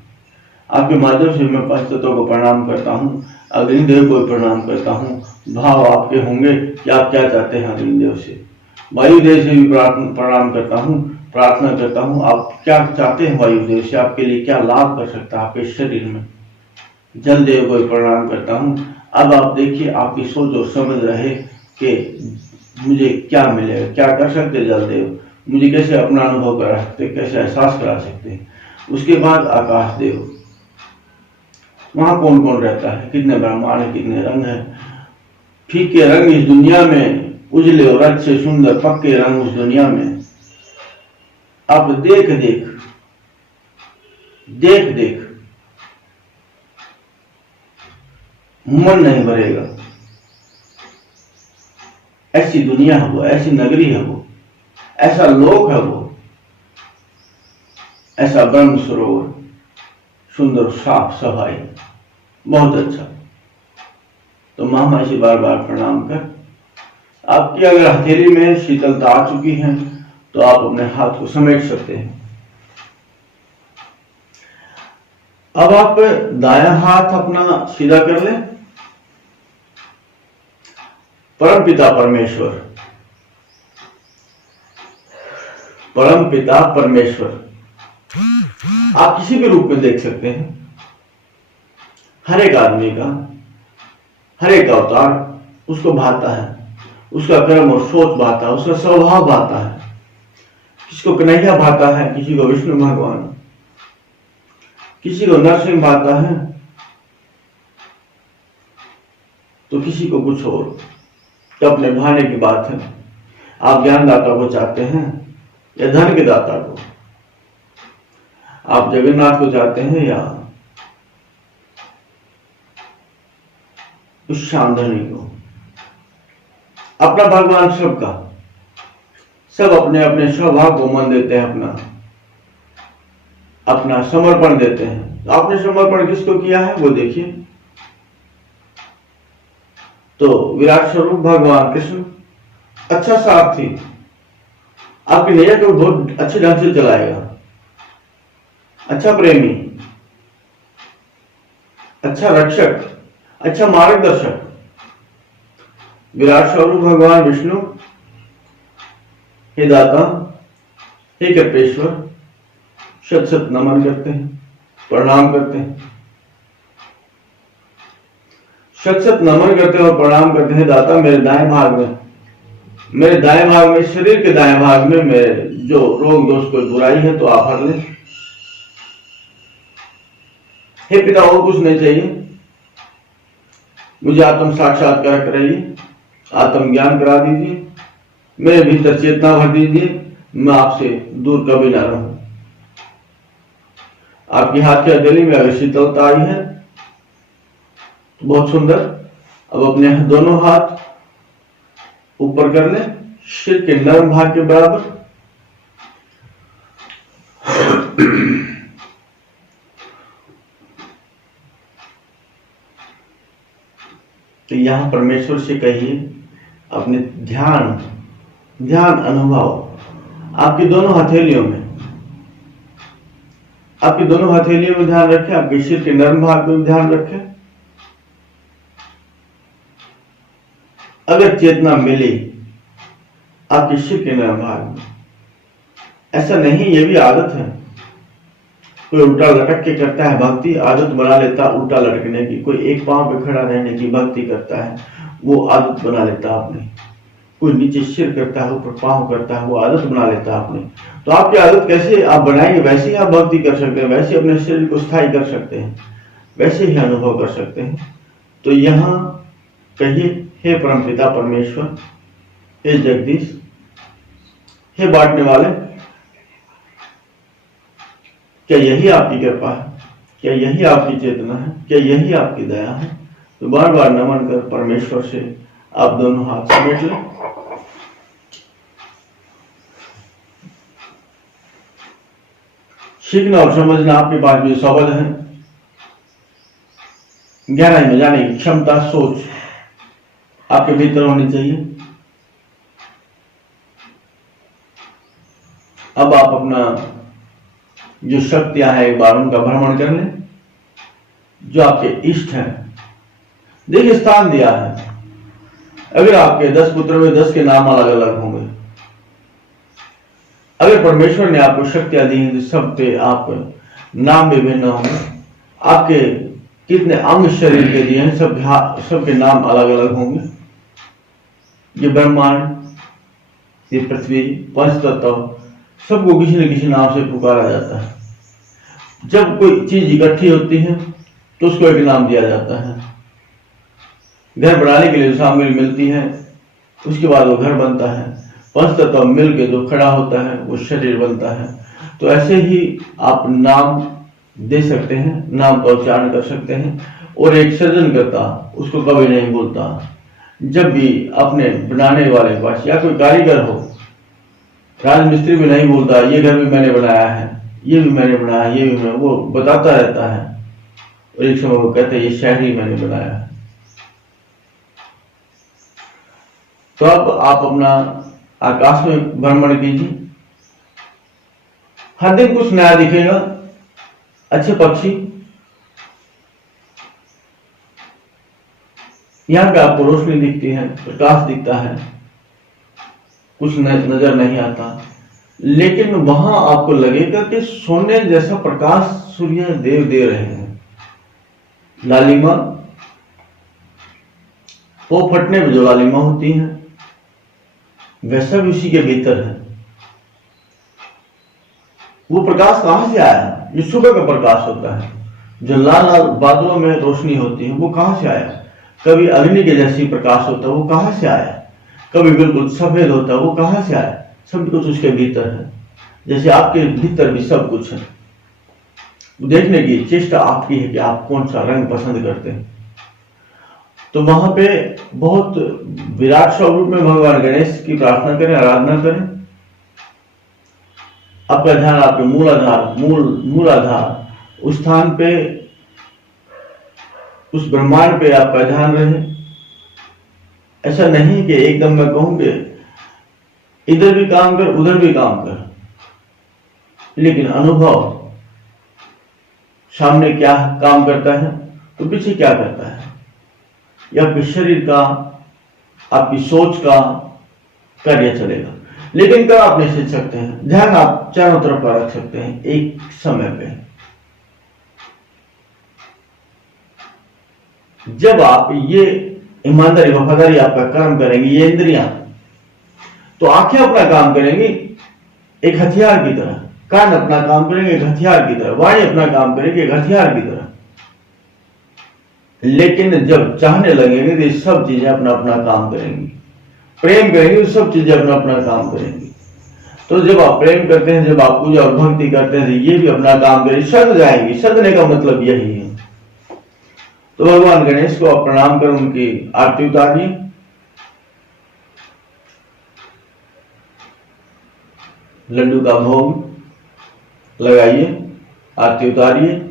आपके माध्यम से मैं पंच तत्वों को प्रणाम करता हूँ, अग्निदेव को प्रणाम करता हूँ। भाव आपके होंगे कि आप क्या चाहते हैं अग्निदेव से। वायुदेव से भी प्रणाम करता हूँ, प्रार्थना करता हूँ आप क्या चाहते हैं वायुदेव से, आपके लिए क्या लाभ कर सकता है आपके शरीर में। जल देव को प्रणाम करता हूँ। अब आप देखिए, आपकी सोच और समझ रहे कि मुझे क्या मिलेगा, क्या कर सकते जल देव, मुझे कैसे अपना अनुभव करा सकते, कैसे एहसास करा सकते हैं। उसके बाद आकाश देव, वहां कौन कौन रहता है, कितने ब्रह्मांड है, कितने रंग है, फीके रंग इस दुनिया में, उजले और अच्छे सुंदर पक्के रंग उस दुनिया में। अब देख देख देख देख मन नहीं भरेगा। ऐसी दुनिया है वो, ऐसी नगरी है वो, ऐसा लोक है वो, ऐसा ब्रह्म सरोवर, सुंदर साफ सफाई, बहुत अच्छा। तो मामा जी बार बार प्रणाम कर, आपकी अगर हथेली में शीतलता आ चुकी है तो आप अपने हाथ को समेट सकते हैं। अब आप दायां हाथ अपना सीधा कर लें। परम पिता परमेश्वर, परम पिता परमेश्वर, आप किसी भी रूप में देख सकते हैं। हर एक आदमी का, हर एक अवतार उसको भाता है, उसका कर्म और सोच भाता है, उसका स्वभाव भाता है। किसी को कन्हैया भाता है, किसी को विष्णु भगवान, किसी को नरसिंह भाता है, तो किसी को कुछ और। तो अपने भाने की बात है। आप ज्ञानदाता को चाहते हैं या धन के दाता को, आप जगन्नाथ को चाहते हैं या उस शामधनी को। अपना भगवान सबका, सब अपने अपने स्वभाव को मन देते हैं, अपना समर्पण देते हैं। तो आपने समर्पण किसको किया है वो देखिए। तो विराट स्वरूप भगवान कृष्ण अच्छा सारथी, आपकी नैया को बहुत अच्छे ढंग से चलाएगा, अच्छा प्रेमी, अच्छा रक्षक, अच्छा मार्गदर्शक। विराट स्वरूप भगवान विष्णु, हे दाता, हे कल्पेश्वर, शत शत नमन करते हैं, प्रणाम करते हैं, शत शत नमन करते हैं और प्रणाम करते हैं। दाता, मेरे दाएं भाग में, मेरे दाएं भाग में, शरीर के दाएं भाग में मेरे जो रोग दोष कोई बुराई है तो आप हर लें। हे पिता, और कुछ नहीं चाहिए, मुझे आत्म साक्षात्कार कराइए, आत्म ज्ञान करा दीजिए, मेरे भीतर चेतना भर दीजिए, मैं आपसे दूर कभी ना रहूं। आपकी हाथ की हथेली में अगर शीतलता आई है तो बहुत सुंदर। अब अपने दोनों हाथ ऊपर कर लें, सिर के नर्म भाग के बराबर। तो यहां परमेश्वर से कहिए अपने ध्यान अनुभव आपकी दोनों हथेलियों में, आपकी दोनों हथेलियों में ध्यान रखें, आपके सिर के नर्म भाग में ध्यान रखें। अगर चेतना मिली आपके सिर के नर्म भाग में, ऐसा नहीं, ये भी आदत है। कोई उल्टा लटक के करता है भक्ति, आदत बना लेता उल्टा लटकने की। कोई एक पांव पे खड़ा रहने की भक्ति करता है, वो आदत बना लेता आपने। कोई नीचे सिर करता है, ऊपर पाँव करता है, वो आदत बना लेता है आपने। तो आपकी आदत कैसे आप बनाएंगे, वैसे ही आप भक्ति कर सकते हैं, वैसे अपने शरीर को स्थायी कर सकते हैं, वैसे ही अनुभव कर सकते हैं। तो यहाँ कहिए, हे परमपिता परमेश्वर, हे जगदीश, हे बांटने वाले, क्या यही आपकी कृपा है? क्या यही आपकी चेतना है? क्या यही आपकी दया है? तो बार बार नमन कर परमेश्वर से आप दोनों हाथ समेट लें। सीखना और समझना आपके पास भी शब्द है। गहराई में जाने की क्षमता, सोच आपके भीतर होनी चाहिए। अब आप अपना जो शक्तियां हैं एक बार उनका भ्रमण कर लें, जो आपके इष्ट हैं। देखिए, स्थान दिया है। अगर आपके 10 पुत्र में 10 के नाम अलग अलग होंगे, अगर परमेश्वर ने आपको शक्तियां दी हैं तो सब पे आप नाम भी भिन्न होंगे। आपके कितने अंग शरीर के दिए हैं, सबके नाम अलग अलग होंगे। ये ब्रह्मांड, ये पृथ्वी, पंच तत्व, सबको किसी न किसी नाम से पुकारा जाता है। जब कोई चीज इकट्ठी होती है तो उसको एक नाम दिया जाता है। घर बनाने के लिए जो सामग्री मिलती है, उसके बाद वो घर बनता है। पंच तत्व मिल के जो खड़ा होता है वो शरीर बनता है। तो ऐसे ही आप नाम दे सकते हैं, नाम का उच्चारण कर सकते हैं। और एक सृजनकर्ता उसको कभी नहीं भूलता। जब भी अपने बनाने वाले के पास, या कोई कारीगर हो, राजमिस्त्री भी नहीं भूलता, ये घर भी मैंने बनाया है, ये भी मैंने बनाया है, ये भी मैं, वो बताता रहता है। और एक समय वो कहते हैं ये शहर ही मैंने बनाया है। तो अब आप अपना आकाश में भ्रमण कीजिए। हर दिन कुछ नया दिखेगा। अच्छे पक्षी, यहाँ पे आपको रोशनी दिखती है, प्रकाश दिखता है, कुछ नजर नहीं आता, लेकिन वहां आपको लगेगा कि सोने जैसा प्रकाश सूर्य देव दे रहे हैं। लालिमा, वो फटने में जो लालिमा होती है वैसा भी उसी के भीतर है। वो प्रकाश कहां से आया? ये सुबह का प्रकाश होता है। जो लाल लाल बादलों में रोशनी होती है वो कहां से आया? कभी अग्नि के जैसी प्रकाश होता है, वो कहां से आया? कभी बिल्कुल सफेद होता है, वो कहां से आया? सब कुछ उसके भीतर है। जैसे आपके भीतर भी सब कुछ है। देखने की चेष्टा आपकी है कि आप कौन सा रंग पसंद करते हैं। तो वहां पे बहुत विराट स्वरूप में भगवान गणेश की प्रार्थना करें, आराधना करें। आपका ध्यान आपके मूलाधार उस स्थान पे, उस ब्रह्मांड पे आपका ध्यान रहे। ऐसा नहीं कि एकदम मैं कहूंगे इधर भी काम कर, उधर भी काम कर, लेकिन अनुभव सामने क्या काम करता है तो पीछे क्या करता है, या आपके शरीर का, आपकी सोच का कार्य चलेगा। लेकिन कब आप नहीं सीख सकते हैं? ध्यान आप चारों तरफ पर रख सकते हैं एक समय पे। जब आप ये ईमानदारी, वफादारी आपका कर्म करेंगे, ये इंद्रियां, तो आंखें अपना काम करेंगी एक हथियार की तरह, कान अपना काम करेंगे एक हथियार की तरह, वाणी अपना काम करेंगे एक हथियार की तरह। लेकिन जब चाहने लगेंगे तो ये सब चीजें अपना अपना काम करेंगी। प्रेम करेंगे तो सब चीजें अपना अपना काम करेंगी। तो जब आप प्रेम करते हैं, जब आप पूजा और भक्ति करते हैं, तो ये भी अपना काम करेंगे, सद जाएंगी। सदने का मतलब यही है। तो भगवान गणेश को आप प्रणाम कर उनकी आरती उतारिए। लड्डू का भोग लगाइए, आरती उतारिए,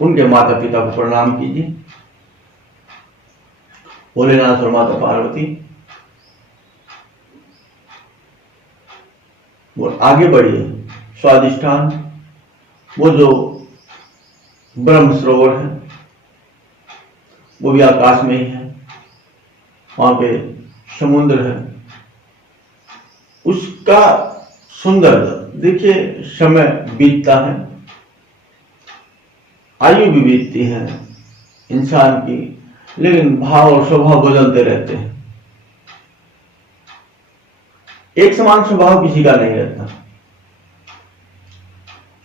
उनके माता पिता को प्रणाम कीजिए, भोलेनाथ और माता पार्वती। और आगे बढ़िए, स्वादिष्ठान, वो जो ब्रह्म सरोवर है वो भी आकाश में ही है, वहां पे समुद्र है। उसका सुंदर, देखिए समय बीतता है, आयु भी बीतती है इंसान की, लेकिन भाव और स्वभाव बदलते रहते हैं। एक समान स्वभाव किसी का नहीं रहता।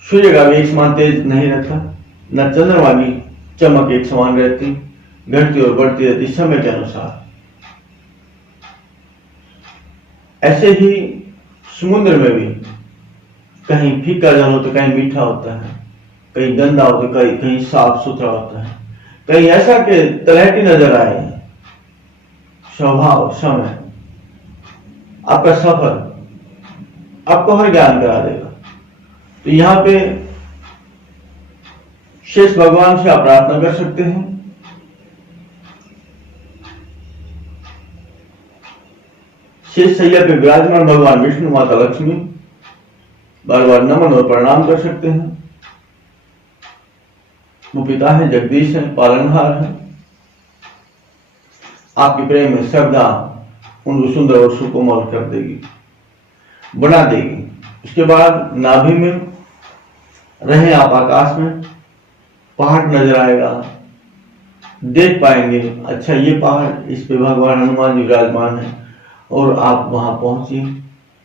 सूर्य का भी एक समान तेज नहीं रहता, न चंद्रमा की चमक एक समान रहती, घटती और बढ़ती रहती समय के अनुसार। ऐसे ही समुद्र में भी कहीं फीका जल होता है, कहीं मीठा होता है, कहीं गंदा होता है, कहीं साफ सुथरा होता है, कहीं ऐसा कि तलहटी नजर आए। स्वभाव, समय, आपका सफर आपको हर ज्ञान करा देगा। तो यहां पे शेष भगवान से आप प्रार्थना कर सकते हैं। शेष सैया पे विराजमान भगवान विष्णु, माता लक्ष्मी बार बार नमन और प्रणाम कर सकते हैं। वो पिता है, जगदीश है, पालनहार है। आपके प्रेम में श्रद्धा उनको सुंदर और सुकोमल कर देगी, बना देगी। उसके बाद नाभि में रहे आप आकाश में, पहाड़ नजर आएगा, देख पाएंगे अच्छा ये पहाड़, इस पे भगवान हनुमान जी विराजमान है। और आप वहां पहुंचे,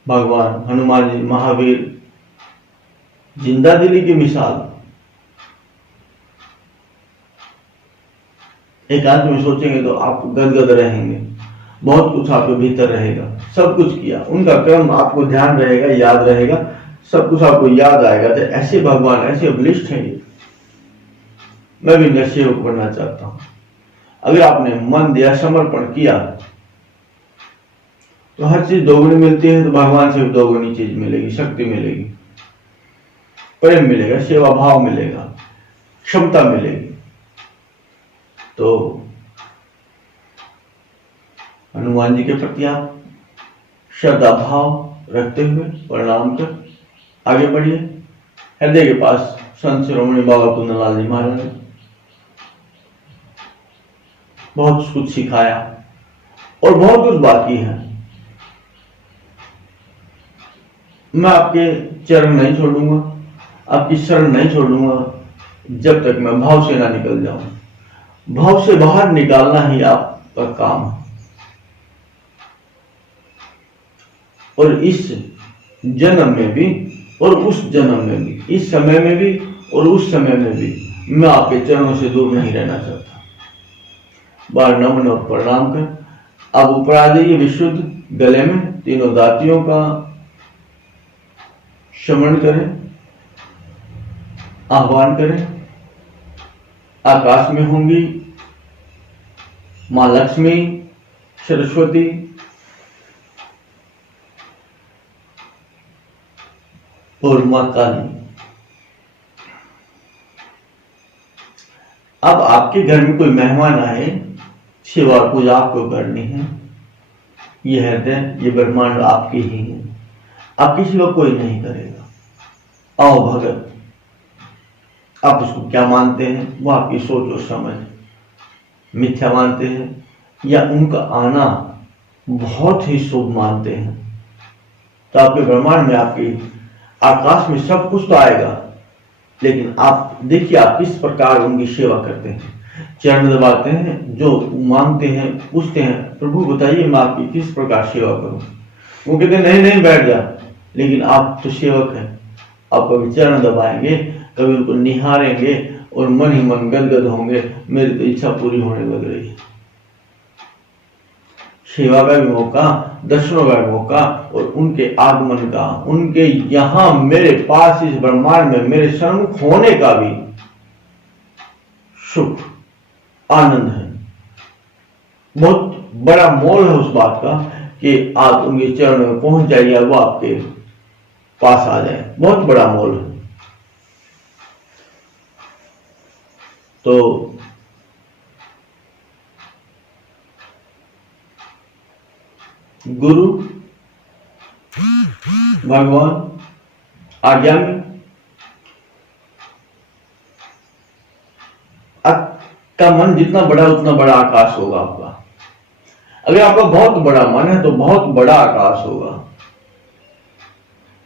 भगवान हनुमान जी महावीर जिंदा दिली की मिसाल। एकांत में सोचेंगे तो आप गदगद रहेंगे, बहुत कुछ आपके भीतर रहेगा, सब कुछ किया, उनका क्रम आपको ध्यान रहेगा, याद रहेगा, सब कुछ आपको याद आएगा। तो ऐसे भगवान, ऐसे बलिष्ठ हैं ये। मैं भी नशेवक बनना चाहता हूं। अगर आपने मन दिया, समर्पण किया, तो हर चीज दोगुनी मिलती है। तो भगवान से भी दोगुनी चीज मिलेगी, शक्ति मिलेगी, प्रेम मिलेगा, सेवा भाव मिलेगा, क्षमता मिलेगी। तो हनुमान जी के प्रति आप श्रद्धा भाव रखते हुए प्रणाम कर आगे बढ़िए। हृदय के पास संत शिरोमणि बाबा कुंदनलाल जी महाराज ने बहुत कुछ सिखाया और बहुत कुछ बाकी है। मैं आपके चरण नहीं छोड़ूंगा, आपकी शरण नहीं छोड़ूंगा जब तक मैं भाव से ना निकल जाऊं। भाव से बाहर निकालना ही आपका काम है। और इस जन्म में भी और उस जन्म में भी, इस समय में भी और उस समय में भी मैं आपके चरणों से दूर नहीं रहना चाहता। बार नमन और प्रणाम कर अब ऊपर आ जाइए। विशुद्ध गले में तीनों दातियों का श्रवण करें, आह्वान करें। आकाश में होंगी मां लक्ष्मी, सरस्वती, और मां काली। अब आपके घर में कोई मेहमान आए, सेवा और पूजा आपको करनी है। यह हृदय, ये ब्रह्मांड आपकी ही है, आपकी सेवा कोई नहीं करेगा। आओ भगत, आप उसको क्या मानते हैं, वो आपकी सोच और समझ, मिथ्या मानते हैं या उनका आना बहुत ही शुभ मानते हैं। तो आपके ब्रह्मांड में, आपकी आकाश में सब कुछ तो आएगा, लेकिन आप देखिए आप किस प्रकार उनकी सेवा करते हैं। चरण दबाते हैं, जो मांगते हैं, पूछते हैं प्रभु बताइए मैं आपकी किस प्रकार सेवा करूं। वो कहते हैं नहीं नहीं बैठ जा, लेकिन आप तो सेवक हैं। आप कभी चरण दबाएंगे, कभी उनको निहारेंगे और मन ही मन गदगद होंगे, मेरी तो इच्छा पूरी होने लग रही है। सेवा का भी मौका, दर्शनों का भी मौका और उनके आगमन का, उनके यहां मेरे पास इस ब्रह्मांड में मेरे सन्मुख होने का भी सुख, आनंद है। बहुत बड़ा मोल है उस बात का कि आप उनके चरणों में पहुंच जाइए और वो आपके पास आ जाए। बहुत बड़ा मोल है। तो गुरु भगवान आज्ञा में आपका मन जितना बड़ा उतना बड़ा आकाश होगा आपका। अगर आपका बहुत बड़ा मन है तो बहुत बड़ा आकाश होगा।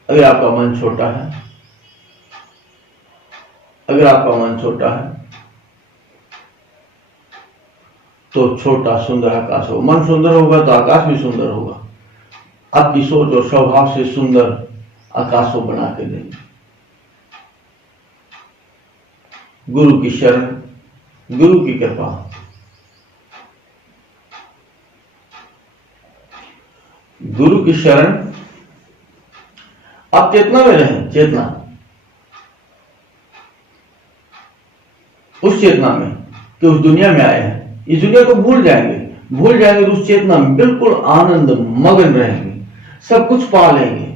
अगर आपका मन छोटा है, अगर आपका मन छोटा है तो छोटा सुंदर आकाश होगा। मन सुंदर होगा तो आकाश भी सुंदर होगा। आपकी सोच और स्वभाव से सुंदर आकाशों बना के देंगे। गुरु की शरण, गुरु की कृपा। गुरु की शरण, आप चेतना में रहें, चेतना, उस चेतना में कि उस दुनिया में आए हैं। इस दुनिया को भूल जाएंगे तो उस चेतना में बिल्कुल आनंद मगन रहेंगे, सब कुछ पा लेंगे।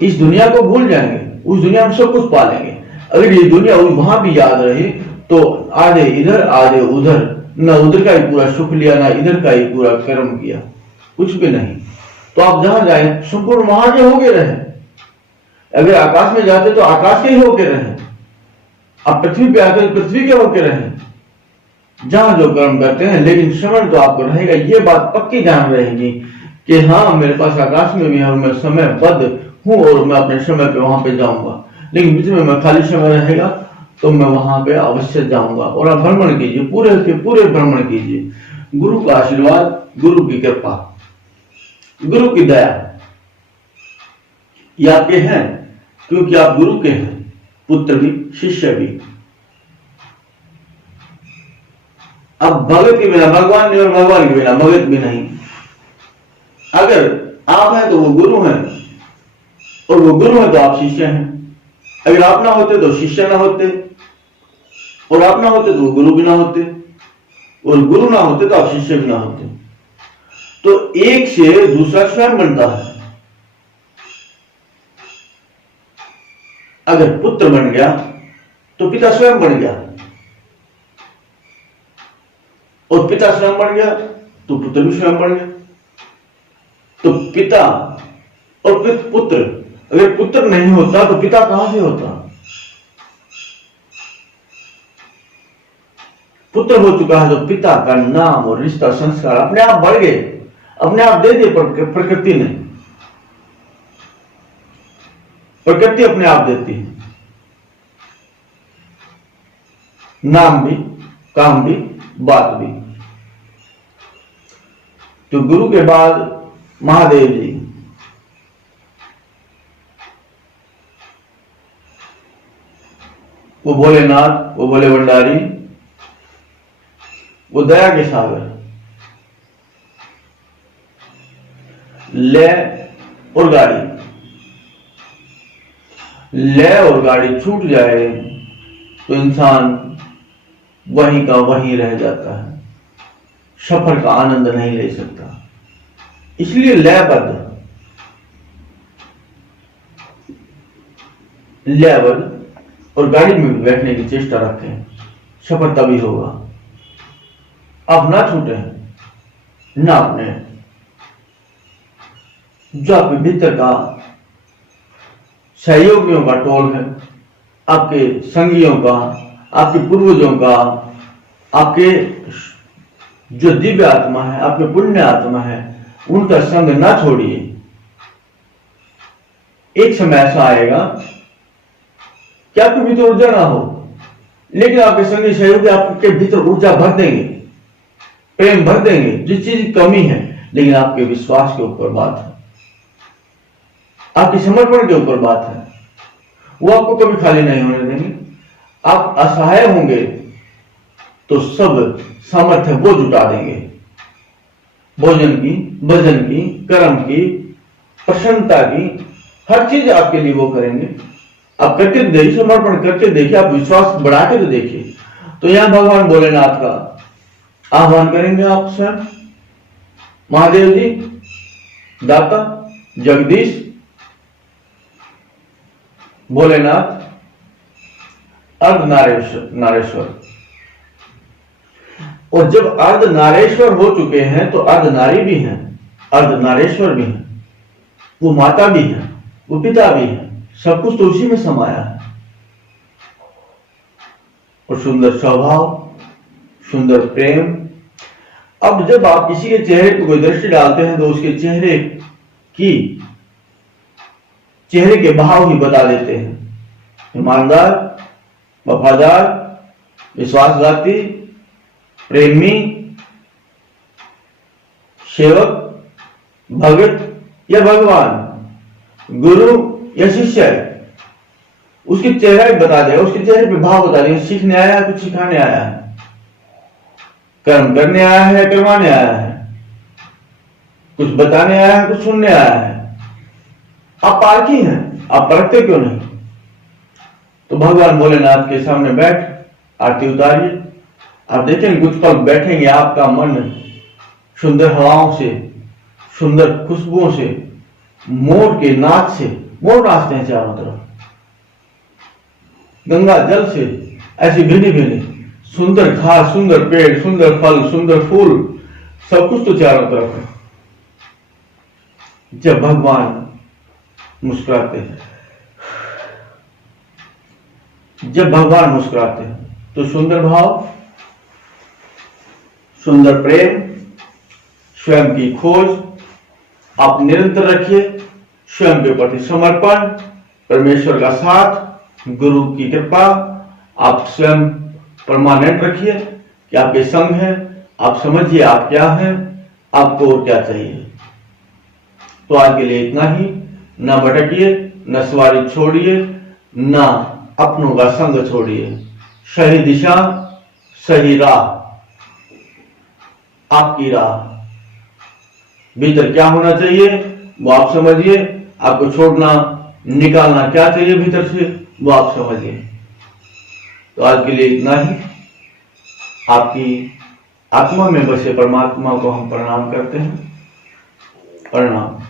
इस दुनिया को भूल जाएंगे, उस दुनिया में सब कुछ पा लेंगे। अगर ये दुनिया वहां भी याद रही तो आधे इधर आधे उधर, न उधर का ही पूरा सुख लिया, ना इधर का ही पूरा कर्म किया, कुछ भी नहीं। तो आप जहां जाए संपूर्ण वहां के होके रहे। अगर आकाश में जाते तो आकाश के ही होके रहे, आप पृथ्वी पे आते तो पृथ्वी के होके रहे, जहां जो कर्म करते हैं। लेकिन श्रवण तो आपको रहेगा, ये बात पक्की जान रहेगी कि हाँ मेरे पास आकाश में भी है और मैं समयबद्ध हूं और मैं अपने समय पे वहां पे जाऊंगा। लेकिन बीच में मैं खाली समय रहेगा तो मैं वहां पे अवश्य जाऊंगा। और आप भ्रमण कीजिए, पूरे के पूरे भ्रमण कीजिए। गुरु का आशीर्वाद, गुरु की कृपा, गुरु की दया ये आपके हैं, क्योंकि आप गुरु के हैं, पुत्र भी शिष्य भी। अब भगत के बिना भगवान नहीं और भगवान के बिना भगत भी नहीं। अगर आप हैं तो वो गुरु हैं, और वो गुरु है तो आप शिष्य हैं। अगर आप ना होते तो शिष्य ना होते, और आप ना होते तो वो गुरु भी ना होते, और गुरु ना होते तो आप शिष्य भी ना होते। तो एक से दूसरा स्वयं बनता है। अगर पुत्र बन गया तो पिता स्वयं बन गया, और पिता स्वयं बन गया तो पुत्र भी स्वयं बन गया। तो पिता और पुत्र, अगर पुत्र नहीं होता तो पिता कहां से होता? पुत्र हो चुका है तो पिता का नाम और रिश्ता संस्कार अपने आप बढ़ गए, अपने आप दे दिए प्रकृति ने। प्रकृति अपने आप देती है, नाम भी, काम भी, बात भी। तो गुरु के बाद महादेव जी, वो भोलेनाथ, वो भोले भंडारी, वो दया के सागर। लय और गाड़ी, लय और गाड़ी छूट जाए तो इंसान वहीं का वहीं रह जाता है, सफर का आनंद नहीं ले सकता। इसलिए लयबद्ध, लयबद्ध और गाड़ी में भी बैठने की चेष्टा रखें, सफर तभी होगा। आप ना छूटे, ना अपने जो आपके भीतर का सहयोगियों का टोल है, आपके संगियों का, आपके पूर्वजों का, आपके जो दिव्य आत्मा है, आपके पुण्य आत्मा है, उनका संग ना छोड़िए। एक समय ऐसा आएगा कि आपके भीतर ऊर्जा ना हो, लेकिन आपके संगी सहयोगी आपके भीतर ऊर्जा भर देंगे, प्रेम भर देंगे। जिस चीज की कमी है, लेकिन आपके विश्वास के ऊपर बात है, आपके समर्पण के ऊपर बात है, वो आपको कभी खाली नहीं होने देंगे। आप असहाय होंगे तो सब सामर्थ्य वो जुटा देंगे, भोजन की, भजन की, कर्म की, प्रसन्नता की, हर चीज आपके लिए वो करेंगे। आप करके देखिए, समर्पण करके देखिए, आप विश्वास बढ़ा के तो देखिए। तो यहां भगवान भोलेनाथ का आह्वान करेंगे आप स्वयं। महादेव जी, दाता, जगदीश, भोलेनाथ, अर्ध नारेश्वर। और जब अर्ध नारेश्वर हो चुके हैं तो अर्ध नारी भी हैं, अर्ध नारेश्वर भी हैं, वो माता भी है, वो पिता भी है, सब कुछ तो उसी में समाया है। और सुंदर स्वभाव, सुंदर प्रेम। अब जब आप किसी के चेहरे पर कोई दृष्टि डालते हैं तो उसके चेहरे के भाव ही बता देते हैं। ईमानदार, वफादार, विश्वासघाती, प्रेमी, सेवक, भगत या भगवान, गुरु या शिष्य, उसके चेहरा भी बता देगा, उसके चेहरे पे भाव बता देगा, सीखने आया है कुछ सिखाने आया है, कर्म करने आया है करवाने आया है, कुछ बताने आया है कुछ सुनने आया है। आप पारखी हैं, आप परखते क्यों नहीं? तो भगवान भोलेनाथ के सामने बैठ आरती उतारिए। आप देखेंगे कुछ पल बैठेंगे, आपका मन सुंदर हवाओं से, सुंदर खुशबुओं से, मोर के नाच से, मोर नाचते हैं चारों तरफ, गंगा जल से, ऐसी भिन्न भिन्न सुंदर घास, सुंदर पेड़, सुंदर फल, सुंदर फूल, सब कुछ तो चारों तरफ है। जब भगवान मुस्कुराते हैं, जब भगवान मुस्कुराते हैं तो सुंदर भाव, सुंदर प्रेम, स्वयं की खोज आप निरंतर रखिए, स्वयं के प्रति समर्पण, परमेश्वर का साथ, गुरु की कृपा, आप स्वयं परमानेंट रखिए कि आपके संग है, आप समझिए आप क्या हैं, आपको और क्या चाहिए। तो आज के लिए इतना ही। न भटकिए, न सवारी छोड़िए, न अपनों का संग छोड़िए। सही दिशा, सही राह, आपकी राह, भीतर क्या होना चाहिए वो आप समझिए, आपको छोड़ना निकालना क्या चाहिए भीतर से वो आप समझिए। तो आज के लिए इतना ही। आपकी आत्मा में बसे परमात्मा को हम प्रणाम करते हैं। प्रणाम।